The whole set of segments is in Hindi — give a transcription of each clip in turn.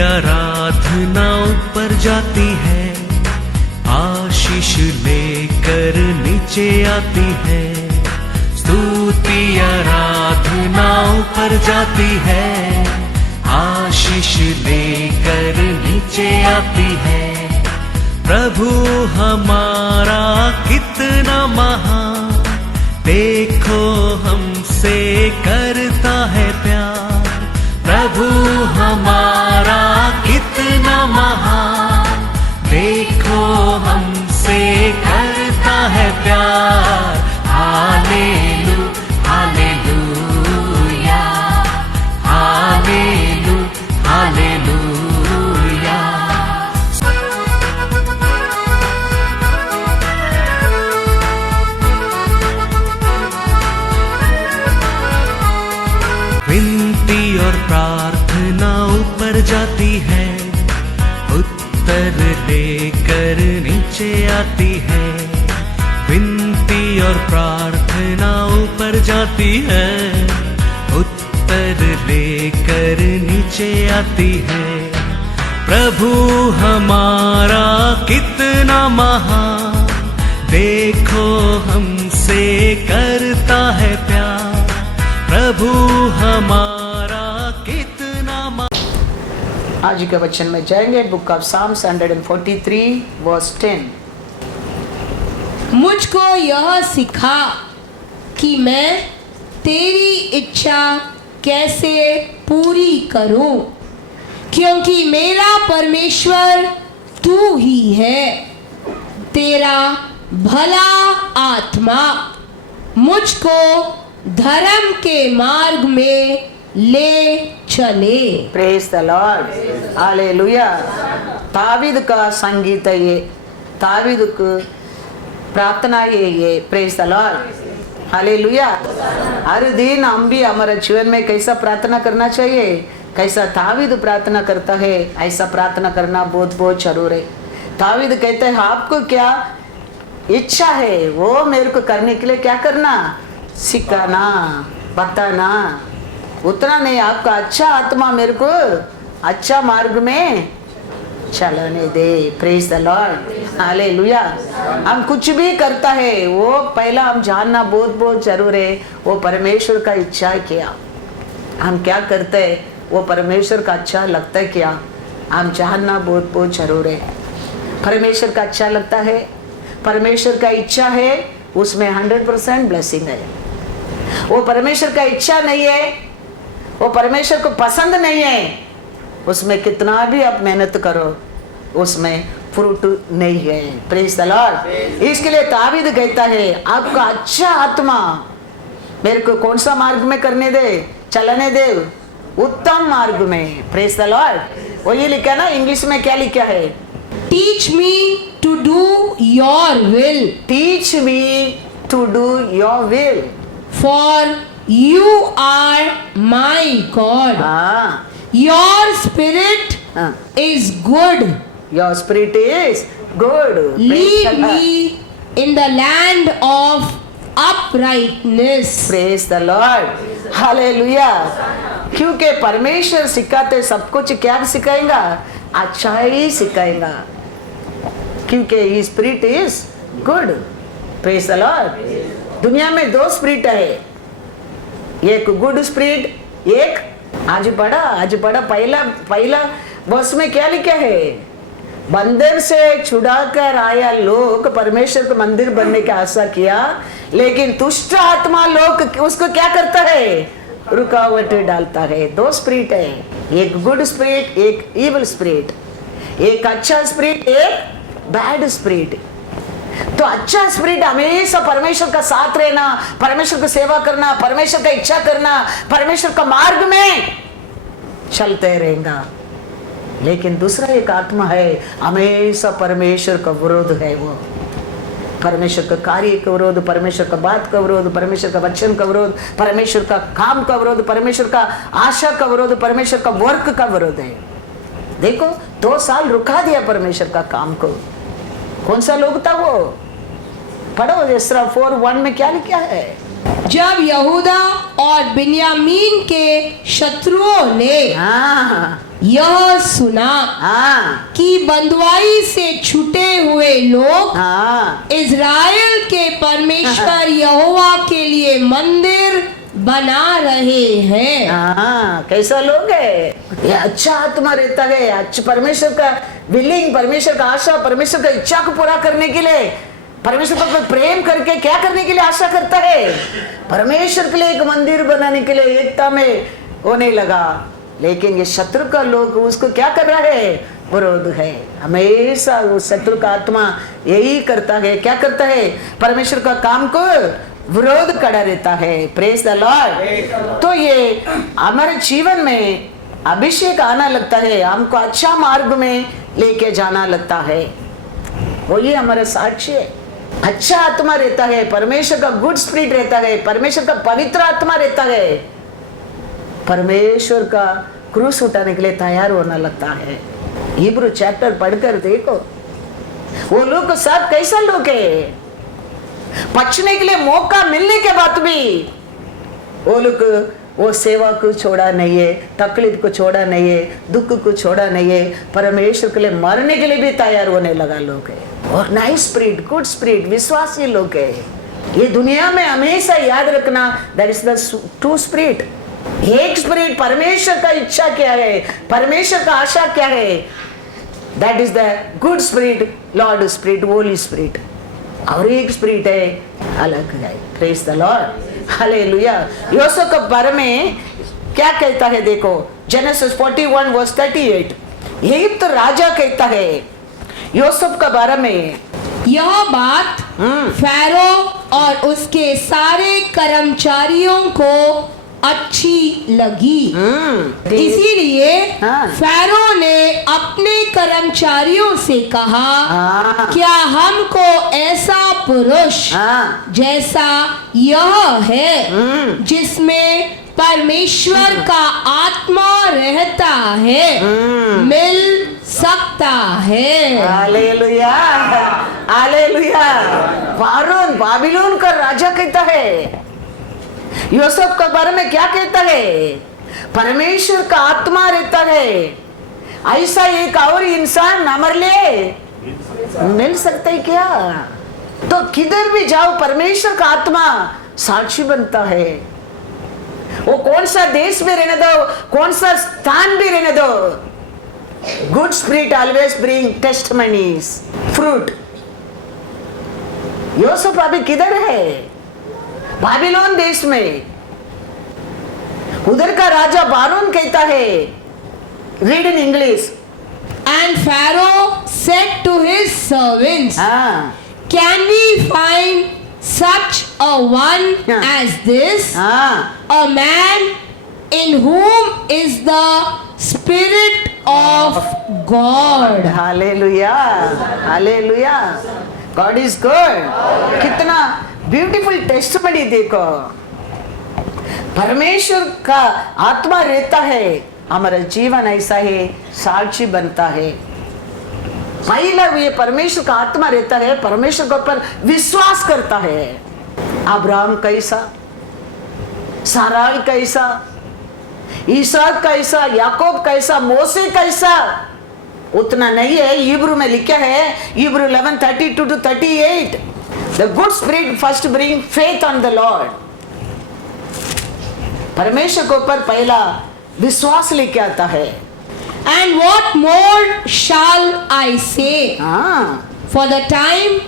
आराधना ऊपर जाती है, आशीष लेकर नीचे आती है। स्तुति आराधना ऊपर जाती है, आशीष लेकर नीचे आती है। प्रभु हमारा कितना महान, देखो हमसे करता है प्यार। प्रभु हमारा कितना महान, देखो हमसे करता है प्यार। हालेलू हालेलूया, हालेलू हालेलूया। विनती और प्रार्थना ऊपर जाती है, उत्तर लेकर नीचे आती है। विनती और प्रार्थना ऊपर जाती है, उत्तर लेकर नीचे आती है। प्रभु हमारा कितना महान, देखो हमसे करता है प्यार। प्रभु हमारा कितना महान। आज के वचन में जाएंगे, बुक ऑफ साम्स 143 वर्स 10। मुझको यह सिखा कि मैं तेरी इच्छा कैसे पूरी करूं, क्योंकि मेरा परमेश्वर तू ही है। तेरा भला आत्मा मुझको धर्म के मार्ग में ले चले। Praise the Lord, hallelujah. दावीद का संगीत है ये, दावीद को प्रार्थना है ये। Praise the Lord, hallelujah. हर दिन हम भी हमारे जीवन में कैसा प्रार्थना करना चाहिए, कैसा दावीद प्रार्थना करता है, ऐसा प्रार्थना करना बहुत बहुत जरूर है। दावीद कहते हैं, आपको क्या इच्छा है वो मेरे को करने के लिए क्या करना, सिखाना, बताना। उतना नहीं, आपका अच्छा आत्मा मेरे को अच्छा मार्ग में चलने दे। Praise the Lord, hallelujah. हम कुछ भी करता है वो पहला हम जानना बहुत बहुत जरूर है, वो परमेश्वर का इच्छा है क्या। हम क्या करते हैं वो परमेश्वर का अच्छा लगता है क्या, हम जानना बहुत बहुत जरूर है। परमेश्वर का अच्छा लगता है, परमेश्वर का इच्छा है, उसमें 100% ब्लेसिंग है। वो परमेश्वर का इच्छा नहीं है, वो परमेश्वर को पसंद नहीं है, उसमें कितना भी आप मेहनत करो उसमें फ्रूट नहीं है। Praise the Lord. इसके लिए दावीद कहता है, आपका अच्छा आत्मा मेरे को कौन सा मार्ग में करने दे, चलने दे, उत्तम मार्ग में। Praise the Lord. वो ये लिखा ना, इंग्लिश में क्या लिखा है, teach me to do your will, teach me to do your will, for you are my God. Your spirit is good. Your spirit is good. Lead me in the land of uprightness. Praise the Lord. Hallelujah. क्योंकि परमेश्वर सिखाते सब कुछ क्या सिखाएगा, अच्छा ही सिखाएगा, क्योंकि His spirit is good. Praise the Lord. दुनिया में दो स्पिरिट है, एक गुड स्पिरिट, एक आज पढ़ा पहला बस में क्या लिखा है, बंदर से छुड़ाकर आया लोग परमेश्वर को मंदिर बनने की आशा किया, लेकिन दुष्ट आत्मा लोग उसको क्या करता है, रुकावट डालता है। दो स्पिरिट है, एक गुड स्पिरिट, एक इविल स्पिरिट, एक अच्छा स्पिरिट, एक बैड स्पिरिट। तो अच्छा स्पिरिट हमेशा परमेश्वर का साथ रहना, परमेश्वर की सेवा करना, परमेश्वर का इच्छा करना, परमेश्वर का मार्ग में चलते रहेगा। लेकिन दूसरा एक आत्मा है, हमेशा परमेश्वर का विरोध है, वो परमेश्वर का कार्य का विरोध, परमेश्वर का बात का विरोध, परमेश्वर का वचन का विरोध, परमेश्वर का काम का विरोध, परमेश्वर का आशा का विरोध, परमेश्वर का वर्क का विरोध है। देखो 2 साल रुका दिया परमेश्वर का काम को। कौन सा लोग था वो, पढ़ो एस्रा 4:1 में क्या लिखा है, जब यहूदा और बिन्यामीन के शत्रुओं ने हाँ यह सुना हाँ कि बंधुआई से छूटे हुए लोग हाँ इज़राइल के परमेश्वर यहोवा के लिए मंदिर बना रहे हैं। हाँ, कैसा लोग है ये? अच्छा आत्मा रहता है, अच्छा परमेश्वर का विलिंग, परमेश्वर का आशा, परमेश्वर का इच्छा को पूरा करने के लिए, परमेश्वर पर प्रेम करके क्या करने के लिए आशा करता है? परमेश्वर के लिए एक मंदिर बनाने के लिए एकता में होने लगा। लेकिन ये शत्रु का लोग उसको क्या कर रहा है? विरोध है। हमेशा वो शत्रु का आत्मा यही करता है, क्या करता है? परमेश्वर का काम को विरोध खड़ा रहता है। Praise the Lord. तो ये हमारे जीवन में अभिषेक आना लगता है, हमको अच्छा मार्ग में लेके जाना लगता है, वो ये हमारा साक्ष्य है। अच्छा आत्मा रहता है, परमेश्वर का गुड स्पिरिट रहता है, परमेश्वर का पवित्र आत्मा रहता है, परमेश्वर का क्रूस उठाने के लिए तैयार होना लगता है। हिब्रू चैप्टर पढ़कर देखो, वो लोग को साथ कैसा लोग है, बचने के लिए मौका मिलने के बाद भी वो लोग वो सेवा को छोड़ा नहीं है, तकलीफ को छोड़ा नहीं है, दुख को छोड़ा नहीं है, परमेश्वर के लिए मरने के लिए भी तैयार होने लगा लोग है। और नाइस स्पिरिट, गुड स्पिरिट, विश्वासी लोग है। ये दुनिया में हमेशा याद रखना, that is the two spirit. एक स्पिरिट, परमेश्वर का इच्छा क्या है, परमेश्वर का आशा क्या है, that is the good spirit, Lord spirit, Holi spirit. और एक स्पिरिट है अलग है। Praise the Lord, hallelujah. Yusuf के बारे में क्या कहता है देखो, जेनेसिस 41 वर्स 38। यही तो राजा कहता है यूसुफ के बारे में। यह बात फैरो और उसके सारे कर्मचारियों को अच्छी लगी। इसीलिए हाँ। फैरो ने अपने कर्मचारियों से कहा, हाँ। क्या हमको ऐसा पुरुष हाँ। जैसा यह है जिसमें परमेश्वर का आत्मा रहता है मिल सकता है? Hallelujah, hallelujah. फारून बाबिलोन का राजा कहता है, यूसुफ के बारे में क्या कहता है? परमेश्वर का आत्मा रहता है, ऐसा एक और इंसान हमारे लिए मिल सकता है क्या? तो किधर भी जाओ परमेश्वर का आत्मा साक्षी बनता है। वो कौन सा देश में रहने दो, कौन सा स्थान भी रहने दो, good spirit always bring testimonies, fruit. Yusuf अभी किधर है? बाबिलोन देश में। उधर का राजा बारून कहता है, read in English. And Pharaoh said to his servants, हाँ can we find such a one as this, हाँ a man in whom is the Spirit of God? Hallelujah, hallelujah. God is good. कितना ब्यूटीफुल टेस्टमनी देखो। परमेश्वर का आत्मा रहता है, हमारा जीवन ऐसा है, साक्षी बनता है। पहला ये परमेश्वर का आत्मा रहता है, परमेश्वर के ऊपर विश्वास करता है। अब्राहम कैसा, साराई कैसा, ईसाक कैसा, याकूब कैसा, मोसे कैसा, उतना नहीं है। हिब्रू में लिखा है, Hebrew 11:32 to 38, the good spirit first bring faith on the Lord। परमेश्वर के ऊपर पहला विश्वास लेके आता है। And what more shall I say? हाँ For the time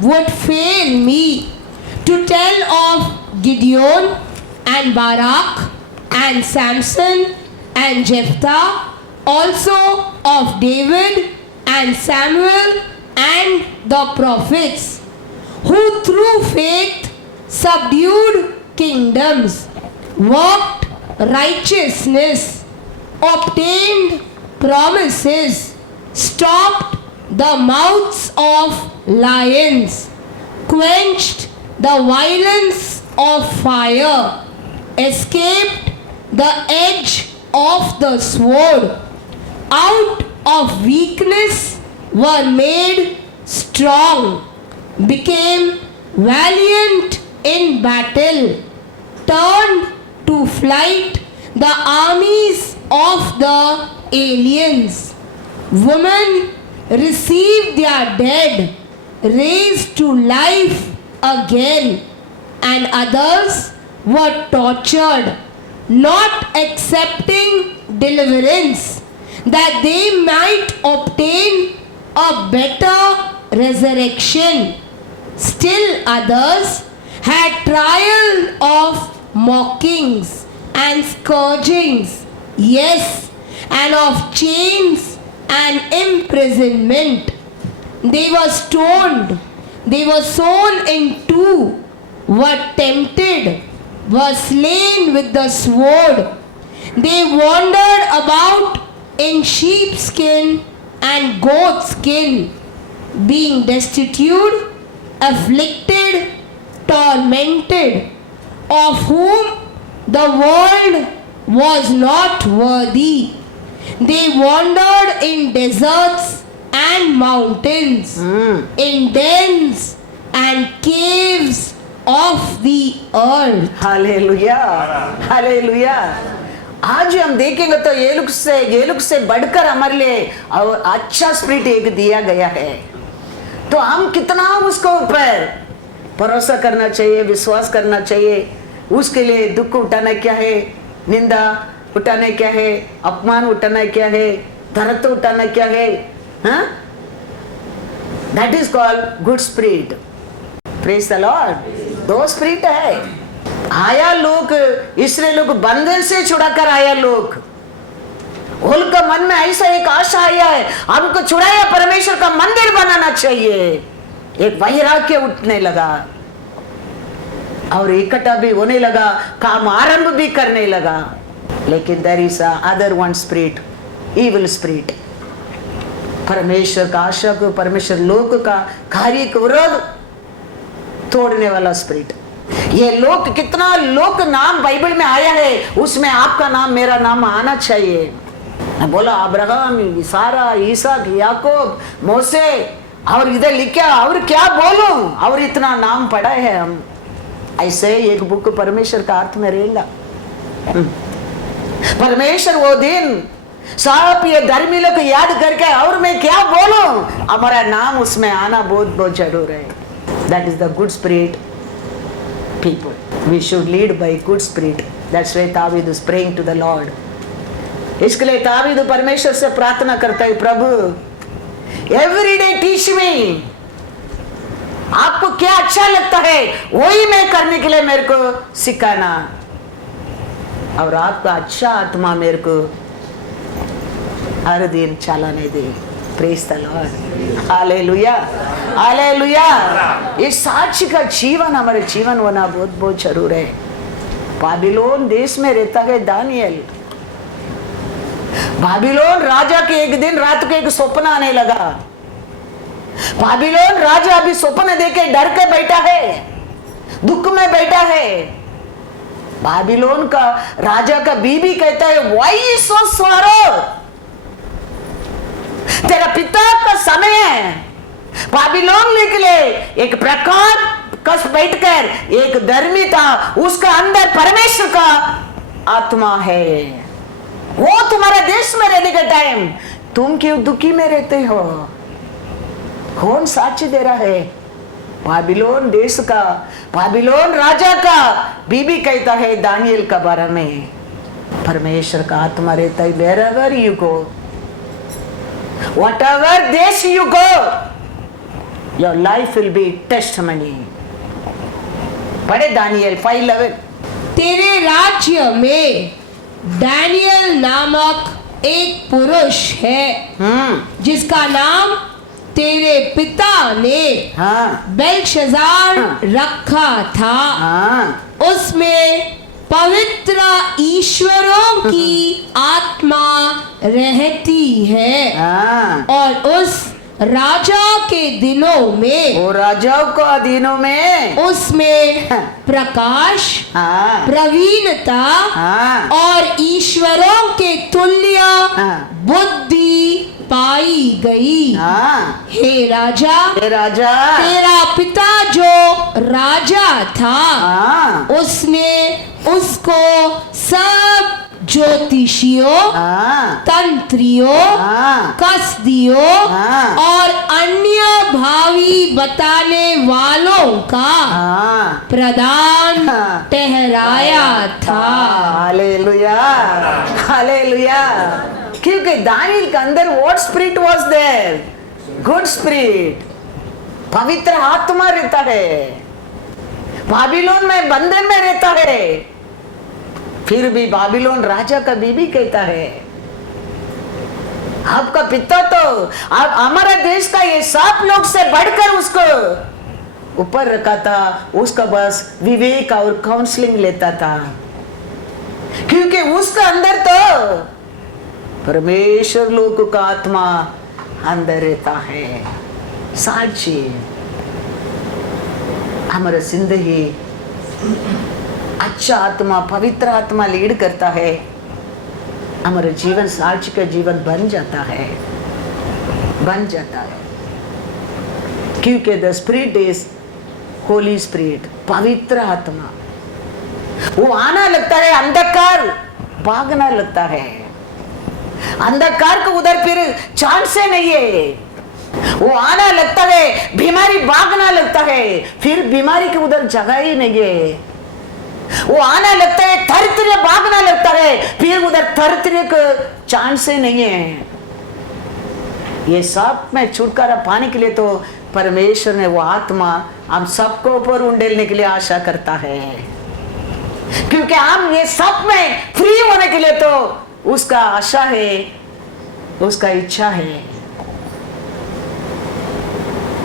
would fail me to tell of Gideon and Barak and Samson and Jephthah, also of David and Samuel and the prophets, who through faith subdued kingdoms, worked righteousness, obtained promises, stopped the mouths of lions, quenched the violence of fire, escaped the edge of the sword, out of weakness were made strong, became valiant in battle, turned to flight the armies of the aliens. Women received their dead raised to life again, and others were tortured, not accepting deliverance, that they might obtain a better resurrection. Still others had trial of mockings and scourgings, yes, and of chains and imprisonment. They were stoned, they were sawn in two, were tempted, were slain with the sword. They wandered about in sheepskin and goatskin, being destitute, afflicted, tormented, of whom the world was not worthy. They wandered in deserts and mountains, in dens and caves of the earth. Hallelujah, hallelujah. आज हम देखेंगे तो ये लोग से बढ़कर हमारे लिए और अच्छा स्पिरिट एक दिया गया है, तो हम कितना उसको ऊपर भरोसा करना चाहिए, विश्वास करना चाहिए। उसके लिए दुख उठाना क्या है, निंदा उठाना क्या है, अपमान उठाना क्या है, दर्द उठाना क्या है, हाँ? That is called good spirit. Praise the Lord. दो स्पिरिट है। आया लोग, इसलिए लोग बंधन से छुड़ाकर आया लोग, उनका मन में ऐसा एक आशा आया है, हमको छुड़ाया, परमेश्वर का मंदिर बनाना चाहिए। एक वैराग्य उठने लगा और इकट्ठा भी होने लगा, काम आरंभ भी करने लगा। लेकिन there is other one spirit, evil spirit, परमेश्वर का आशा को, परमेश्वर लोक का कार्य को विरोध तोड़ने वाला स्पिरिट। ये लोक, कितना लोक नाम बाइबल में आया है, उसमें आपका नाम, मेरा नाम आना चाहिए। बोला अब्राहम, सारा, ईसाक, याकूब, मोसे, और इधर लिखा, और क्या बोलूं, और इतना नाम पढ़ा है हम। ऐसे एक बुक परमेश्वर का अर्थ में रहेगा। परमेश्वर वो दिन सब ये धर्मी लोग याद करके, और मैं क्या बोलूं, हमारा नाम उसमें आना बहुत बहुत जरूर है। That is the good spirit people. We should lead by good spirit. That's why David is praying to the Lord. इसके लिए दावीद परमेश्वर से प्रार्थना करता है, प्रभु every day teach me. आपको क्या अच्छा लगता है वही मैं करने के लिए मेरे को सिखाना, और आपका अच्छा आत्मा मेरे को हर दिन चलाने दे। Praise the Lord. Hallelujah, hallelujah. इस साक्षी का जीवन हमारे जीवन होना बहुत बहुत जरूर है। बाबिलोन देश में रहता है दानियल। बाबिलोन राजा के एक दिन रात को एक स्वप्न आने लगा। बाबिलोन राजा अभी स्वप्न देके डर के बैठा है, दुख में बैठा है। बाबिलोन का राजा का बीबी कहता है, वाई सो सॉरो, तेरा पिता का समय है। बाबिलोन निकले एक प्रकार कस बैठकर, एक धर्मी था, उसका अंदर परमेश्वर का आत्मा है। वो तुम्हारे देश में रहने का टाइम, तुम क्यों दुखी में रहते हो? कौन साक्षी दे रहा है? बाबिलोन देश का, बाबिलोन राजा का बीबी कहता है दानियल का बारे में, परमेश्वर का आत्मा रहता है। wherever you go, whatever देश you go, your life will be testimony. पढ़े दानियल 5:11। तेरे राज्य में दानियल नामक एक पुरुष है, जिसका नाम तेरे पिता ने बेलशजार रखा था। उसमें पवित्र ईश्वरों की आत्मा रहती है, और उस राजा के दिनों में, वो राजाओं को दिनों में उसमें प्रकाश, प्रवीणता और ईश्वरों के तुल्य बुद्धि पाई गई। हाँ, हे राजा, हे राजा, तेरा पिता जो राजा था, हाँ, उसने उसको सब ज्योतिषियों, हाँ, तंत्रियों, हाँ, कसदियों हाँ, और अन्य भावी बताने वालों का हाँ, प्रधान हाँ, ठहराया था। Hallelujah, hallelujah. क्योंकि दानियल के अंदर what spirit was there? Good spirit, पवित्र आत्मा रहता है। बाबिलोन में बंधन में रहता है, फिर भी बाबिलोन राजा का बीबी कहता है आपका पिता तो आप हमारे देश का ये सब लोग से बढ़कर उसको ऊपर रखा था। उसका बस विवेक और काउंसलिंग लेता था, क्योंकि उसका अंदर तो परमेश्वर लोक का आत्मा अंदर रहता है। साक्षी हमारा जिंदगी अच्छा आत्मा, पवित्र आत्मा लीड करता है, हमारा जीवन साक्षी का जीवन बन जाता है, बन जाता है। क्योंकि the spirit is Holi spirit, पवित्र आत्मा। वो आना लगता है, अंधकार भागना लगता है। अंधकार को उधर फिर चांस से नहीं है। वो आना लगता है, बीमारी भागना लगता है, फिर बीमारी के उधर जगह ही नहीं है। वो आना लगता है, धरती भागना लगता है, फिर उधर धरती का चांस ही नहीं है। ये सब में छुटकारा पाने के लिए तो परमेश्वर ने वो आत्मा हम सबको ऊपर उंडेलने के लिए आशा करता है, क्योंकि हम ये सब में फ्री होने के लिए तो उसका आशा है, उसका इच्छा है।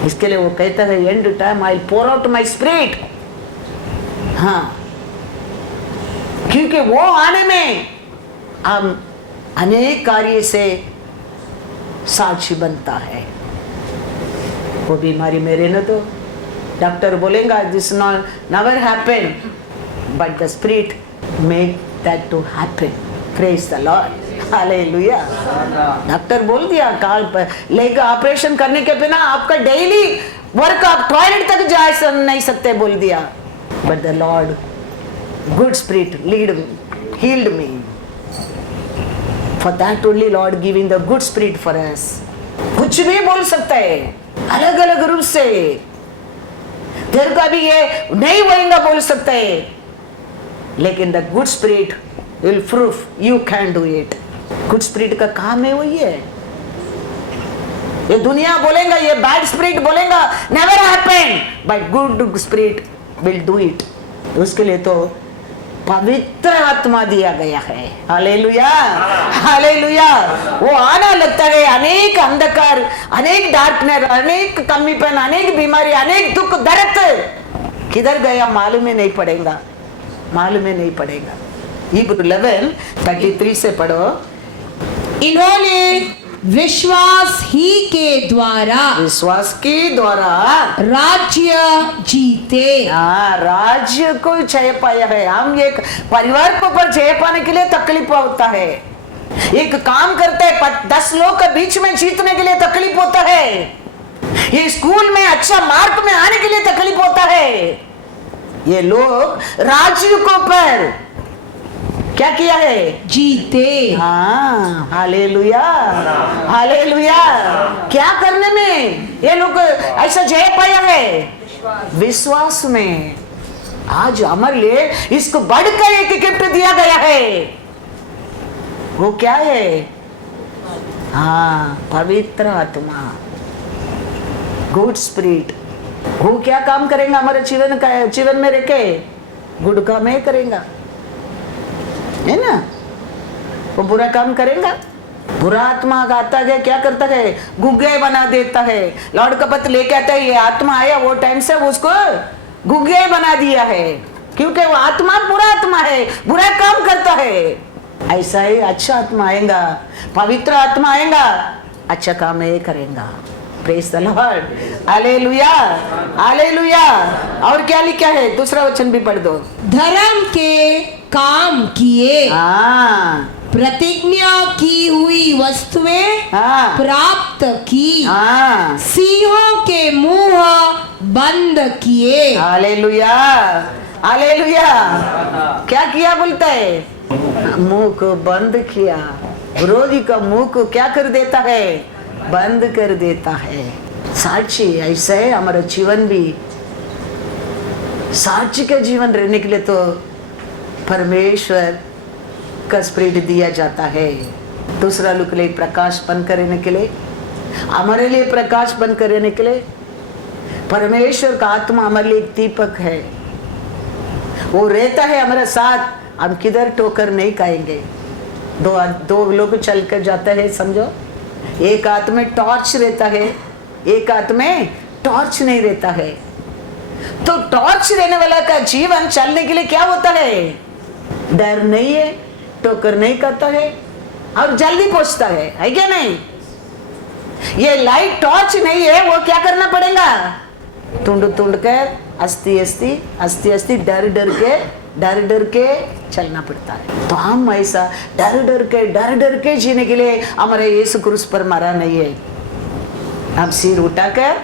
इसके लिए वो कहता है and time I pour out my spirit. हाँ, क्योंकि वो आने में हम अनेक कार्य से साक्षी बनता है। वो बीमारी मेरे न तो डॉक्टर बोलेगा this never happen, but the spirit make that to happen. Praise the Lord, hallelujah. Doctor बोल दिया काल पर लेकर ऑपरेशन करने के बिना आपका डेली वर्क आप टॉयलेट तक जा नहीं सकते बोल दिया, but the Lord good spirit lead me, healed me. For that only Lord giving the good spirit for us. कुछ भी बोल सकता है अलग अलग रूप से, तेरे को अभी ये नहीं होएगा बोल सकता है, लेकिन the good spirit will prove you can do it. good spirit का काम है वही है। ये दुनिया बोलेगा, ये बैड स्पिरिट बोलेगा never happen, but good spirit will do it. उसके लिए तो पवित्र आत्मा दिया गया है। Hallelujah, hallelujah. वो आना लगता है, अनेक अंधकार, अनेक डार्कनेस, अनेक कमीपन, अनेक बीमारी, अनेक दुख दर्द किधर गया मालूम ही नहीं पड़ेगा, मालूम ही नहीं पड़ेगा। हिब्रू 11:33 से पढ़ो। इन्होंने विश्वास ही के द्वारा, विश्वास के द्वारा राज्य जीते। हाँ, राज्य को जय पाया है। हम एक परिवार को पर जय पाने के लिए तकलीफ होता है, एक काम करते हैं 10 लोग के बीच में जीतने के लिए तकलीफ होता है, ये स्कूल में अच्छा मार्क में आने के लिए तकलीफ होता है। ये लोग राज्य को पर क्या किया है? जीते। हाँ, हालेलुया, हालेलुया। क्या करने में ये लोग ऐसा जय पाया है? विश्वास में। आज हमारे लिए इसको बढ़कर एक गिफ्ट दिया गया है, वो क्या है? हाँ, पवित्र आत्मा, गुड स्पिरिट। वो क्या काम करेंगे हमारे जीवन में रह के? गुड काम ही करेगा, है ना? वो बुरा काम करेगा? बुरा आत्मा आता है, क्या करता है? गुग्गे बना देता है। लॉर्ड का पत्र लेके आता है, ये आत्मा आया वो टाइम से उसको गुग्गे बना दिया है, क्योंकि वो आत्मा बुरा आत्मा है, बुरा काम करता है। ऐसा ही अच्छा आत्मा आएगा, पवित्र आत्मा आएगा, अच्छा काम ये करेगा। Praise the Lord, hallelujah, hallelujah. और क्या लिखा है? दूसरा वचन भी पढ़ दो। धर्म के काम किए, हाँ प्रतिज्ञा की हुई वस्तुएं हाँ प्राप्त की, हाँ। सिंहों के मुंह बंद किए। Hallelujah, hallelujah. क्या किया बोलता है? मुंह को बंद किया। विरोधी का मुंह को क्या कर देता है? बंद कर देता है। साक्षी ऐसा है हमारा जीवन भी। साक्षी का जीवन रहने के लिए तो परमेश्वर का स्पिरिट दिया जाता है। दूसरा लोग के लिए प्रकाश बन करने के लिए, हमारे लिए प्रकाश बन करने के लिए परमेश्वर का आत्मा हमारे लिए एक दीपक है। वो रहता है हमारे साथ, हम किधर ठोकर नहीं खाएंगे। दो लोग चल कर जाता है समझो, एक हाथ में टॉर्च रहता है, एक हाथ में टॉर्च नहीं रहता है। तो टॉर्च रहने वाला का जीवन चलने के लिए क्या होता है? डर नहीं है, ठोकर नहीं करता है और जल्दी पहुंचता है क्या नहीं? ये लाइट टॉर्च नहीं है, वो क्या करना पड़ेगा? टूंड कर अस्ती अस्ती डर डर के चलना पड़ता है। तो हम ऐसा डर के जीने के लिए हमारे यीशु क्रूस पर मरा नहीं है। हम सिर उठाकर,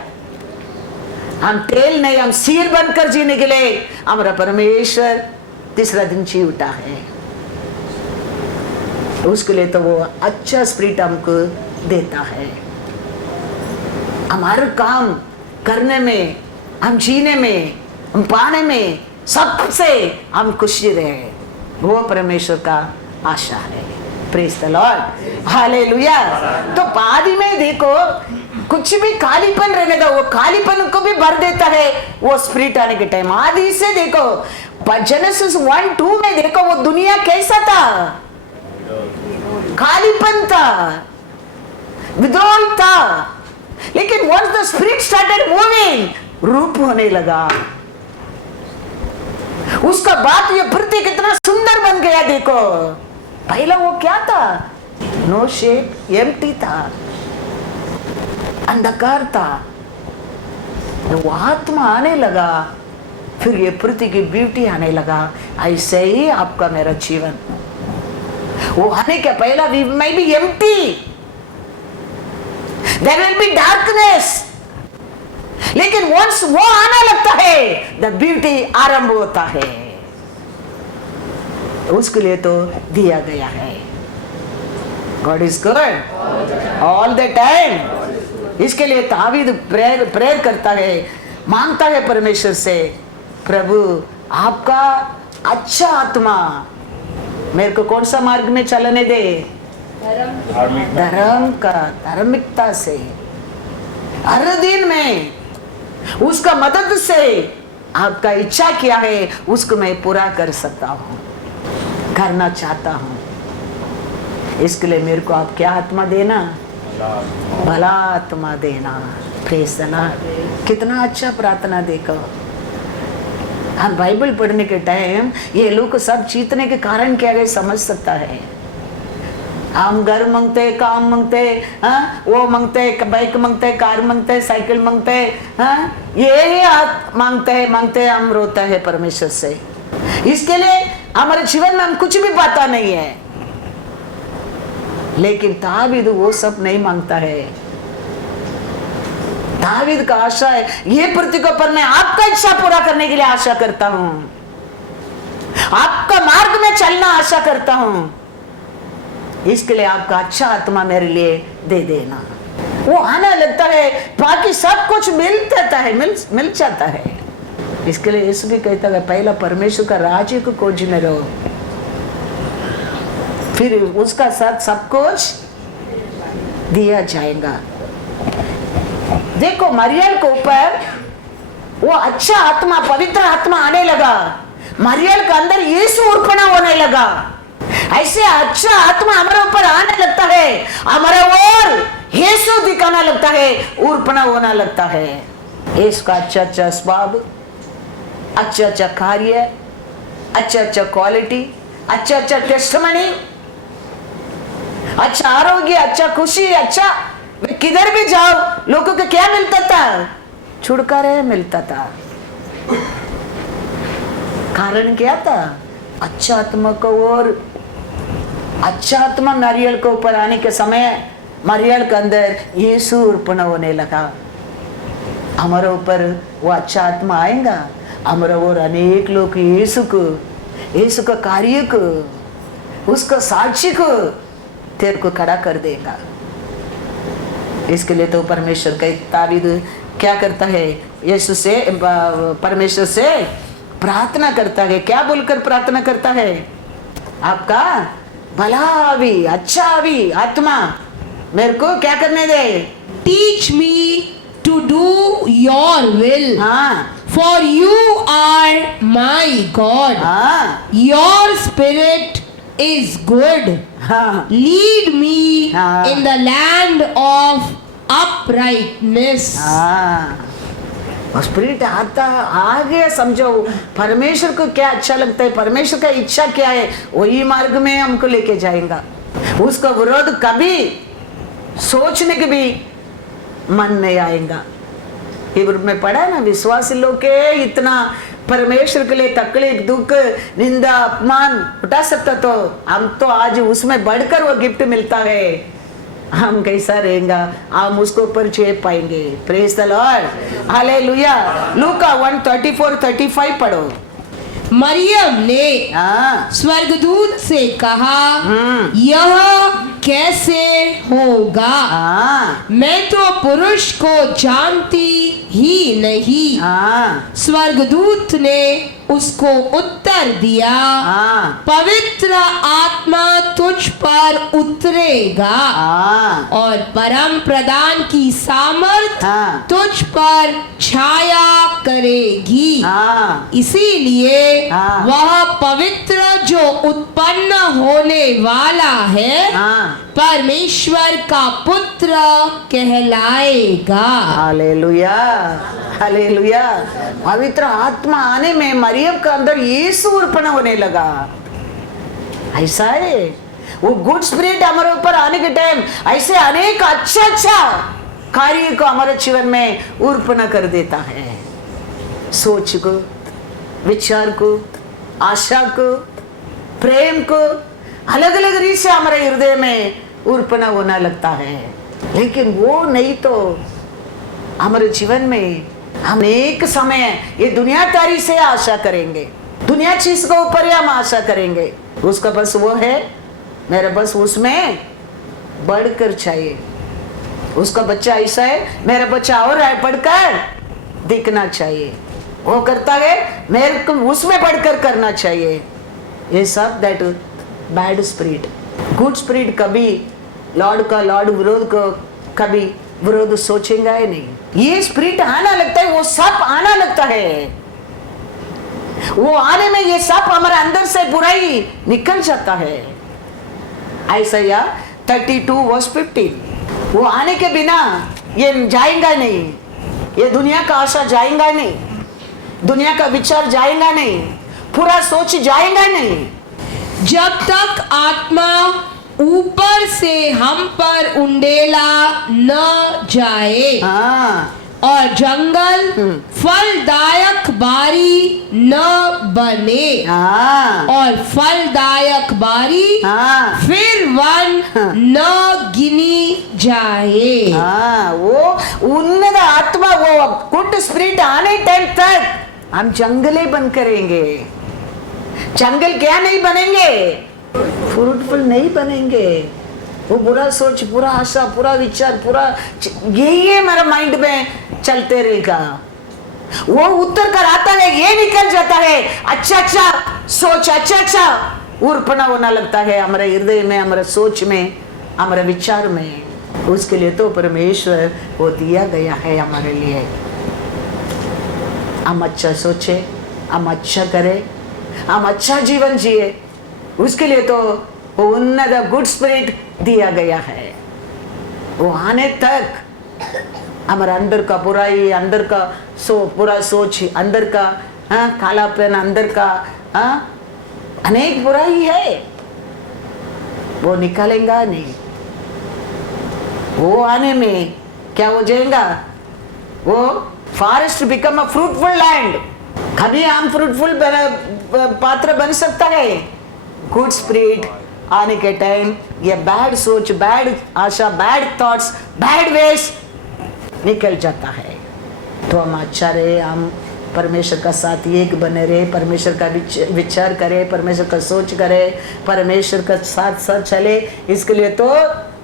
हम तेल नहीं, हम सिर बनकर जीने के लिए हमारा परमेश्वर तीसरा दिन जी उठा है। उसके लिए तो वो अच्छा स्पिरिट हमको देता है। हमारा काम करने में, हम जीने में, हम पाने में सबसे हम खुशी रहे, वो परमेश्वर का आशा है। Praise the Lord, hallelujah. तो पादी में देखो कुछ भी खालीपन रहने दो, वो खालीपन को भी भर देता है वो स्पिरिट आने के टाइम। आदि से देखो जेनेसिस 1:2 में देखो वो दुनिया कैसा था? खालीपन था, विद्रोह था। लेकिन once the spirit started moving, रूप होने लगा। उसका बात ये पृथ्वी कितना सुंदर बन गया देखो। पहला वो क्या था? नो शेप, एम्प्टी था, अंधकार था। वो आत्मा आने लगा, फिर ये पृथ्वी की ब्यूटी आने लगा। ऐसे ही आपका मेरा जीवन, वो आने के पहला we may be empty, there will be darkness, लेकिन once वो आने लगता है the beauty आरंभ होता है। उसके लिए तो दिया गया है। God is good all the time। इसके लिए तावीद प्रेयर करता है, मांगता है परमेश्वर से, प्रभु आपका अच्छा आत्मा मेरे को कौन सा मार्ग में चलने दे? धर्म का, धार्मिकता से, हर दिन में उसका मदद से आपका इच्छा क्या है उसको मैं पूरा कर सकता हूँ, करना चाहता हूँ। इसके लिए मेरे को आप क्या आत्मा देना? भला आत्मा देना। Praise the Lord. कितना अच्छा प्रार्थना देखो। हम बाइबल पढ़ने के टाइम ये लोग सब जीतने के कारण क्या है समझ सकता है। हम घर मांगते, काम मांगते, वो मांगते, बाइक मांगते, कार मांगते, साइकिल मांगते, ये मांगते हम रोता है परमेश्वर से। इसके लिए हमारे जीवन में हम कुछ भी पाता नहीं है। लेकिन दावीद वो सब नहीं मांगता है। दावीद का आशा है, ये पृथ्वी पर मैं आपका इच्छा पूरा करने के लिए आशा करता हूं, आपका मार्ग में चलना आशा करता हूं। इसके लिए आपका अच्छा आत्मा मेरे लिए दे देना। वो आना लगता है, बाकी सब कुछ मिल जाता है, मिल जाता है। इसके लिए यीशु भी कहता है पहला परमेश्वर का राज्य को खोजने रहो, फिर उसका साथ सब कुछ दिया जाएगा। देखो मरियम के ऊपर वो अच्छा आत्मा, पवित्र आत्मा आने लगा। मरियम के अंदर यीशु अर्पणा होने लगा। ऐसे अच्छा आत्मा हमारे ऊपर आने लगता है, हमारे और यीशु दिखाना लगता है, अर्पणा होना लगता है। इसका अच्छा अच्छा स्वभाव, अच्छा अच्छा कार्य, अच्छा अच्छा क्वालिटी, अच्छा अच्छा टेस्टमनी, अच्छा आरोग्य, अच्छा खुशी, अच्छा किधर भी जाओ लोगों को क्या मिलता था? छुटकारा मिलता था। कारण क्या था? अच्छा आत्मा को और अच्छा आत्मा मरियल के ऊपर आने के समय मरियल के अंदर यीशु अर्पण होने लगा। हमारे ऊपर वो अच्छा आत्मा आएगा, हमारे और अनेक लोग यीशु का कार्य को, उसका साक्षी को तेरे को खड़ा कर देगा। इसके लिए तो परमेश्वर का ताबीद क्या करता है, यीशु से परमेश्वर से प्रार्थना करता है। क्या बोलकर प्रार्थना करता है? आपका भला आवी, अच्छा आवी आत्मा मेरे को क्या करने दे, teach me to do your will, हाँ for you are my God, हाँ योर स्पिरिट इज गुड, हाँ लीड मी हाँ। In the land of uprightness. हाँ स्पिरिट आता आगे समझो परमेश्वर को क्या अच्छा लगता है, परमेश्वर का इच्छा क्या है, वही मार्ग में हमको लेके जाएगा। उसका विरोध कभी सोचने के भी मन नहीं आएगा। इब्राहिम में पढ़ा है ना, विश्वासी लोग के इतना परमेश्वर के लिए तकलीफ, दुख, निंदा, अपमान उठा सकता तो हम तो आज उसमें बढ़कर वो गिफ्ट मिलता है। हम कैसा रहेगा, हम उसको परिचय पाएंगे। Praise the Lord, hallelujah. लूका 1:34-35 पढ़ो। मरियम ने हाँ स्वर्गदूत से कहा, यह कैसे होगा, हाँ मैं तो पुरुष को जानती ही नहीं। हाँ स्वर्गदूत ने उसको उत्तर दिया, हाँ पवित्र आत्मा तुझ पर उतरेगा हाँ और परम प्रदान की सामर्थ हाँ तुझ पर छाया करेगी। हाँ इसीलिए हाँ। वह पवित्र जो उत्पन्न होने वाला है हाँ परमेश्वर का पुत्र कहलाएगा। Hallelujah, hallelujah. पवित्र आत्मा आने में मरियम के अंदर यीशु अर्पण होने लगा। ऐसा है वो गुड स्पिरिट हमारे ऊपर आने के टाइम ऐसे अनेक अच्छा कार्य को हमारे जीवन में अर्पण कर देता है। सोच को, विचार को, आशा को, प्रेम को अलग अलग रीत से हमारे हृदय में अर्पण होना लगता है। लेकिन वो नहीं तो हमारे जीवन में हम एक समय ये दुनियादारी से आशा करेंगे, दुनिया चीज के ऊपर ही हम आशा करेंगे। उसका बस वो है, मेरा बस उसमें बढ़कर चाहिए। उसका बच्चा ऐसा है, मेरा बच्चा और है बढ़कर दिखना चाहिए। वो करता है, मेरे को उसमें बढ़कर करना चाहिए। ये सब that bad spirit. Good spirit कभी लॉर्ड का लॉर्ड विरोध को कभी विरोध सोचेगा ही नहीं। ये स्पिरिट आना लगता है, वो सब आना लगता है। वो आने में ये सब हमारे अंदर से बुराई निकल जाता है। आइसाया 32:15। वो आने के बिना ये जाएगा नहीं, ये दुनिया का आशा जाएगा नहीं, दुनिया का विचार जाएगा नहीं, पूरा सोच जाएगा नहीं। जब तक आत्मा ऊपर से हम पर उंडेला न जाए हाँ और जंगल फलदायक बारी न बने हाँ और फलदायक बारी हाँ फिर वन न गिनी जाए। हाँ वो उन्नत आत्मा, वो गुड स्पिरिट आने टाइम तक हम जंगले बन करेंगे। जंगल क्या नहीं बनेंगे, फ्रूटफुल नहीं बनेंगे। वो बुरा सोच, पूरा आशा, पूरा विचार, पूरा यही हमारा माइंड में चलते रहेगा। वो उत्तर कर आता है, ये निकल जाता है। अच्छा सोच, अच्छा उर्पणा होना लगता है हमारे हृदय में, हमारे सोच में, हमारे विचार में। उसके लिए तो परमेश्वर वो दिया गया है हमारे लिए। हम अच्छा सोचे, हम अच्छा करें, हम अच्छा जीवन जिए, उसके लिए तो वो उन्नत गुड स्पिरिट दिया गया है। वो आने तक हमारा अंदर का बुराई, अंदर का बुरा सोच, अंदर का कालापन, अंदर का अनेक बुराई है, वो निकालेगा नहीं। वो आने में क्या हो जाएगा, वो forest become a fruitful land. कभी हम फ्रूटफुल पात्र बन सकता है। गुड स्पिरिट आने के टाइम ये बैड सोच, बैड आशा, बैड थॉट्स, बैड वेज निकल जाता है। तो हम अच्छा रहे, हम परमेश्वर का साथ एक बने रहे, परमेश्वर का विचार करे, परमेश्वर का सोच करे, परमेश्वर का साथ साथ चले, इसके लिए तो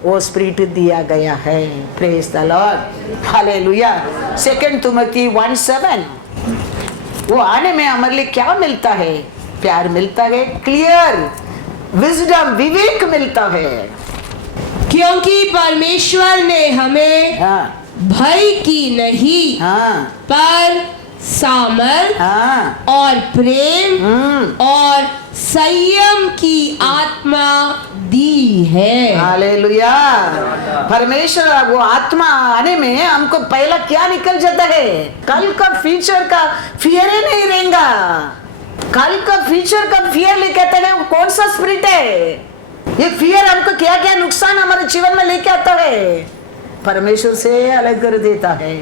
वो स्पिरिट दिया गया है। Praise the Lord, hallelujah. 2 Timothy 1:7, वो आने में हमारे लिए क्या मिलता है? प्यार मिलता है, क्लियर विजडम, विवेक मिलता है। क्योंकि परमेश्वर ने हमें हाँ भय की नहीं, हाँ पर सामर्थ हाँ और प्रेम और संयम की आत्मा दी है। हालेलुया। परमेश्वर वो आत्मा आने में हमको पहला क्या निकल जाता है? कल का फ्यूचर का फियर ही नहीं रहेगा। कल का फ्यूचर का फियर लेके आता है, वो कौन सा स्पिरिट है? ये फियर हमको क्या क्या नुकसान हमारे जीवन में लेके आता है? परमेश्वर से अलग कर देता है,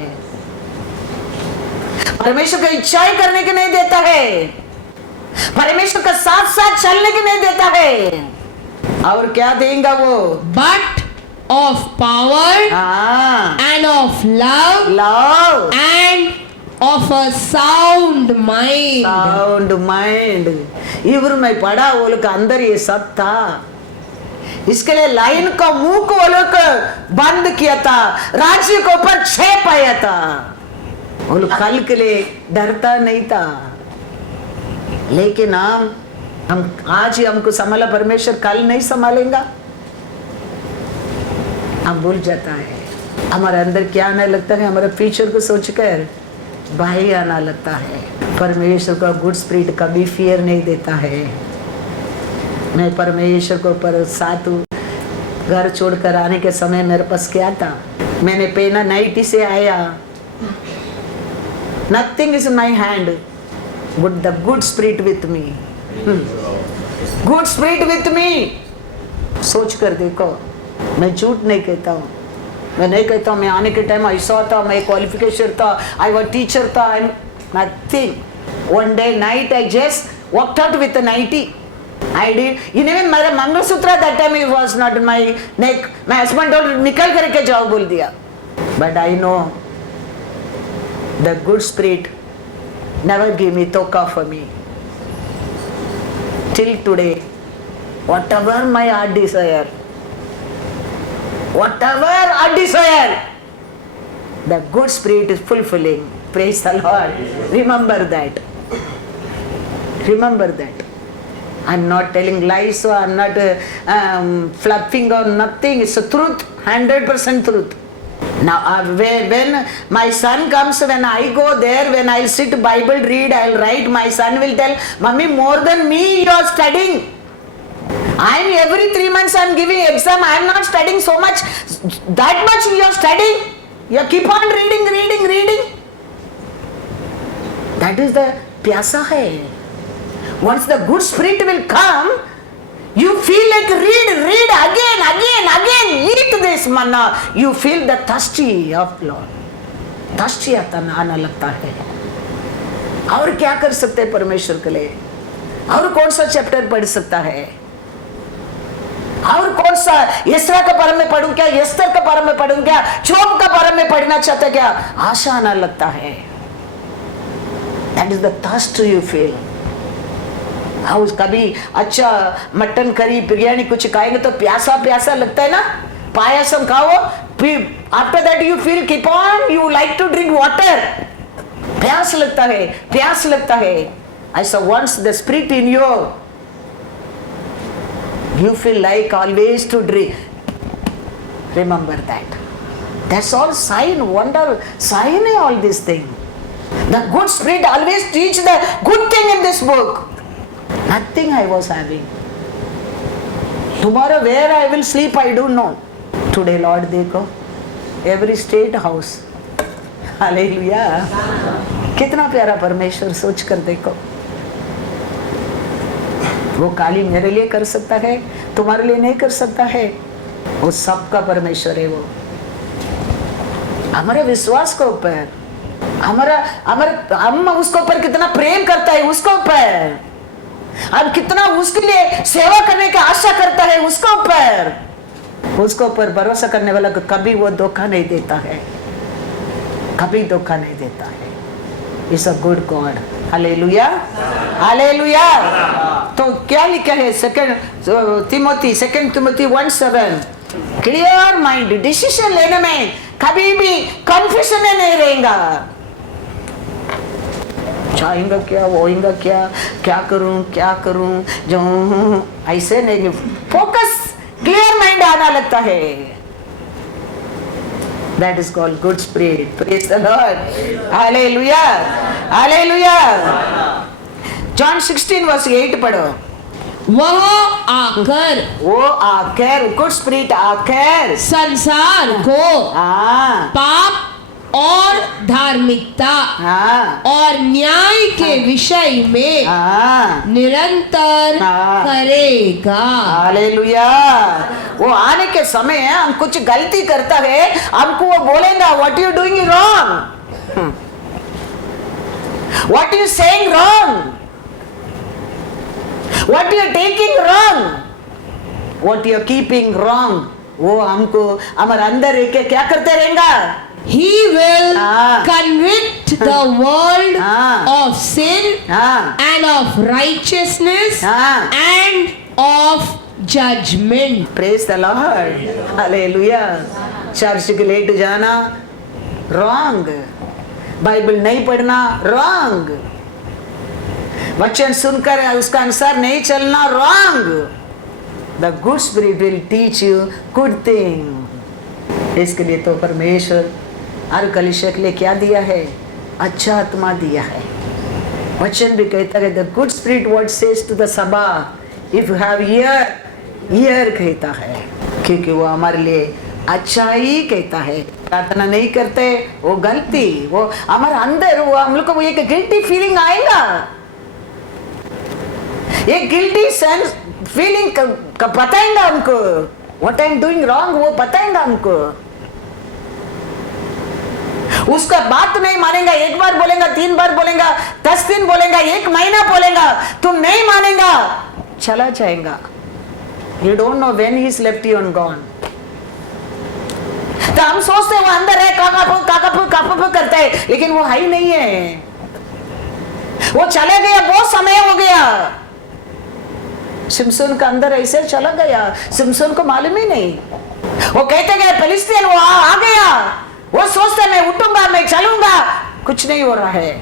परमेश्वर की इच्छाएं करने के नहीं देता है, परमेश्वर का साथ साथ चलने के नहीं देता है। और क्या देगा वो? बट ऑफ पावर हाँ, and of love love and of a sound mind. Sound mind. इवर में पड़ा वो लोग अंदर ये सब था, इसके लिए लाइन का मुंह को वो लोग बंद किया था, राज्य के ऊपर छह पाया था। वो लोग कल के लिए डरता नहीं था, लेकिन हम आज ही हमको संभाला, परमेश्वर कल नहीं संभालेगा। हम भूल जाता है, हमारे अंदर क्या आने लगता है? हमारे फ्यूचर को सोचकर भय आना लगता है। परमेश्वर का गुड स्पिरिट कभी फियर नहीं देता है। मैं परमेश्वर को पर साथ घर छोड़कर आने के समय मेरे पास क्या था? मैंने पहना नाइटी से आया, nothing is in my hand but the good spirit with me, good spirit with me. सोच कर देखो, मैं झूठ नहीं कहता हूँ, मैं नहीं कहता हूँ मैं आने के टाइम ऐसा था, मैं क्वालिफिकेशन था, आई वॉज टीचर था, I nothing. One day night I just walked out with nighty. I did. Even मेरा mangalsutra that time it was not in my neck. My husband told निकल करके जाओ बोल दिया. But I know the good spirit never gave me धोखा for me. Till today, whatever my heart desire, whatever I desire, the good spirit is fulfilling. Praise the Lord. Remember that. Remember that. I'm not telling lies, so I'm not fluffing or nothing. It's a truth, 100% truth. Now, when my son comes, when I go there, when I'll sit Bible read, I'll write. My son will tell, "Mummy, more than me, you're studying. I'm every 3 months I'm giving exam. I'm not studying so much. That much you're studying. You keep on reading, reading, reading." That is the pyasa hai. Once the good spirit will come, you feel like read again, eat this manna. You feel the thirsty of Lord. thirsty आना लगता है। और क्या कर सकते हैं परमेश्वर के लिए? और कौन सा चैप्टर पढ़ सकता है? और कौन सा एस्रा का बारे में पढ़ूं क्या? एस्तर का बारे में पढ़ूं क्या? जोब का बारे में पढ़ना चाहता क्या? आशा आना लगता है। That is the thirst you feel. House कभी अच्छा मटन करी बिरयानी कुछ खाएंगे तो प्यासा प्यासा लगता है ना, पायसम खाओ, फिर after that you feel keep on, you like to drink water. प्यास लगता है, प्यास लगता है। ऐसा once the spirit in you feel like always to drink. Remember that. That's all sign, wonder, sign all this thing. The good spirit always teach the good thing in this book. Nothing I was having. Tomorrow where I will sleep I don't know. Today Lord देखो, every state house. Hallelujah. कितना प्यारा परमेश्वर, सोच कर देखो। वो काली मेरे लिए कर सकता है, तुम्हारे लिए नहीं कर सकता है। वो सबका परमेश्वर है। वो हमारे विश्वास के ऊपर, हम उसके ऊपर कितना प्रेम करता है, उसके ऊपर अब कितना उसके लिए सेवा करने की आशा करता है, उसके ऊपर भरोसा करने वाला को कभी वो धोखा नहीं देता है, कभी धोखा नहीं देता है। Is a good God. Hallelujah, hallelujah. तो क्या लिखा है second Timothy 1:7, clear mind, decision लेने में कभी भी कंफ्यूजन नहीं रहेगा। चाहेंगा क्या, होएगा क्या, क्या करूं, जो ऐसे नहीं, फोकस क्लियर माइंड आना लगता है। That is called good spirit. Praise the Lord. Hallelujah. Hallelujah. John 16:8 पढ़ो। वह आकर, वो आकर, गुड स्पिरिट आकर संसार को पाप और धार्मिकता और न्याय के विषय में निरंतर करेगा। हालेलुया। वो आने के समय हम कुछ गलती करता है, हमको वो बोलेगा what you doing wrong, what you saying wrong, what you taking wrong, what you keeping wrong. वो हमको हमारे अंदर एक क्या करते रहेगा। He will convict the world of sin and of righteousness and of judgment. Praise the Lord. Hallelujah. Church के लेट जाना wrong, बाइबल नहीं पढ़ना wrong, वचन सुनकर उसका अनुसार नहीं चलना wrong. The good spirit will teach you good thing. इसके लिए तो परमेश्वर हर कलीसिया के लिए क्या दिया है, अच्छा आत्मा दिया है। वचन भी कहता है the good spirit word says to the सभा इफ यू हैव ईयर कहता है, क्योंकि वो हमारे लिए अच्छा ही कहता है। प्रार्थना नहीं करते वो गलती, वो हमारे अंदर वो हम लोग को एक गिल्टी फीलिंग आएगा, एक गिल्टी सेंस फीलिंग का बताएंगा हमको, what I am doing wrong वो बताएंगा हमको। उसका बात नहीं मानेगा, एक बार बोलेगा, 3 बार बोलेगा, 10 दिन बोलेगा, 1 महीना बोलेगा, तुम नहीं मानेगा, चला जाएगा। You don't know when he's left you and gone. तो हम सोचते हैं वो अंदर है, काकापू करता है, लेकिन वो है ही नहीं है, वो चले गया, बहुत समय हो गया। सिमसोन का अंदर ऐसे चला गया, सिमसोन को मालूम ही नहीं। वो कहते गए फिलिस्तीन, वो आ गया, वो सोचते मैं उठूंगा, मैं चलूंगा, कुछ नहीं हो रहा है।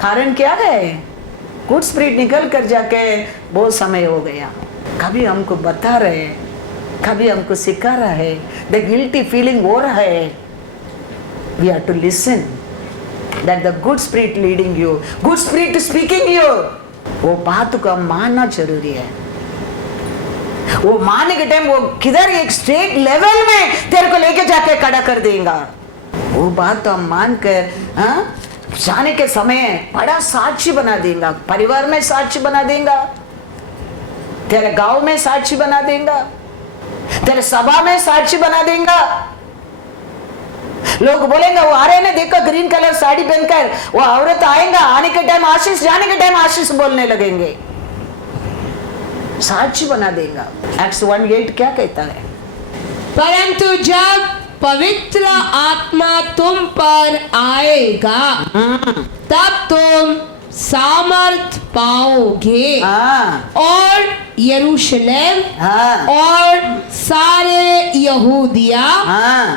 कारण क्या है, गुड स्पिरिट निकल कर जाके बहुत समय हो गया। कभी हमको बता रहे, कभी हमको सिखा रहा है, द गिल्टी फीलिंग हो रहा है। We have to listen that the good spirit leading you, good spirit speaking you. वो बात को मानना जरूरी है। वो मानने के टाइम वो किधर एक स्टेट लेवल में तेरे को लेके जाके खड़ा कर देगा। वो बात तो हम मानकर जाने के समय बड़ा साक्षी बना देगा, परिवार में साक्षी बना देगा, तेरे गांव में साक्षी बना देगा, तेरे सभा में साक्षी बना देगा। लोग बोलेंगे वो आ रहे ने, देखो ग्रीन कलर साड़ी पहनकर, वो औरत आएगा, आने के टाइम आशीष, जाने के टाइम आशीष बोलने लगेंगे, साक्षी बना देगा। एक्ट्स 1:8 क्या कहता है, परंतु जब पवित्र आत्मा तुम पर आएगा तब तुम सामर्थ पाओगे और यरूशलेम और सारे यहूदिया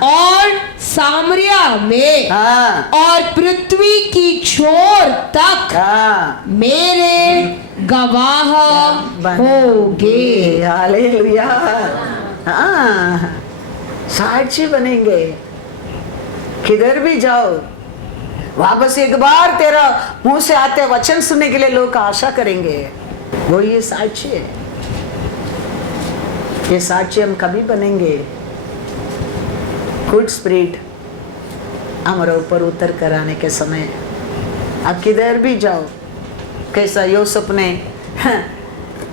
और सामरिया में और पृथ्वी की छोर तक मेरे गवाह होगे। हालेलुया। साक्षी बनेंगे, किधर भी जाओ, वापस एक बार तेरा मुंह से आते वचन सुनने के लिए लोग आशा करेंगे। वो ये साक्षी है, ये साक्षी हम कभी बनेंगे। गुड स्पिरिट हमारे ऊपर उतर कर आने के समय, अब किधर भी जाओ, कैसा यूसुफ ने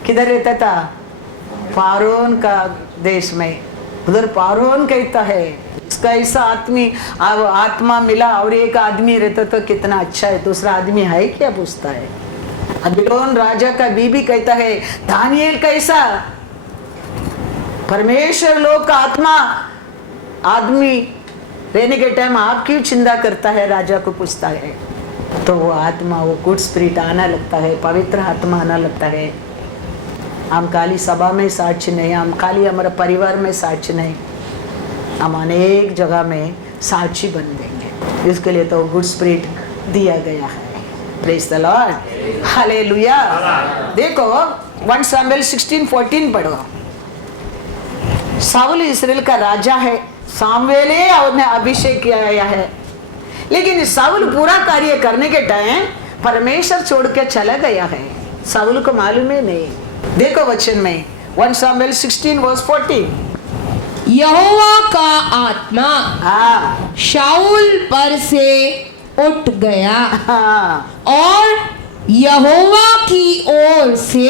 किधर रहता था, फारोन का देश में, उधर फारोन कहता है इसका ऐसा आत्मा मिला और एक आदमी रहता तो कितना अच्छा है, दूसरा आदमी है क्या पूछता है। बाबिलोन राजा का बीबी कहता है, दानिएल कैसा परमेश्वर लोग का आत्मा आदमी रहने के टाइम आप क्यों चिंता करता है, राजा को पूछता है। तो वो आत्मा, वो गुड स्पिरिट आना लगता है, पवित्र आत्मा आना लगता है। हम खाली सभा में साक्ष्य नहीं, हम खाली हमारे परिवार में साक्ष्य नहीं, हम अनेक जगह में साक्षी बन देंगे। इसके लिए तो गुड स्पिरिट दिया गया है। Praise the Lord, hallelujah. देखो 1 सामुएल 16:14 पढ़ो। शाऊल इस्राएल का राजा है, सामुएल ने अभिषेक किया गया है, लेकिन शाऊल पूरा कार्य करने के टाइम परमेश्वर छोड़ के चला गया है। शाऊल को मालूम है नहीं। देखो वचन में 1 सामुएल 16:14। यहोवा का आत्मा शाऊल पर से उठ गया और यहोवा की ओर से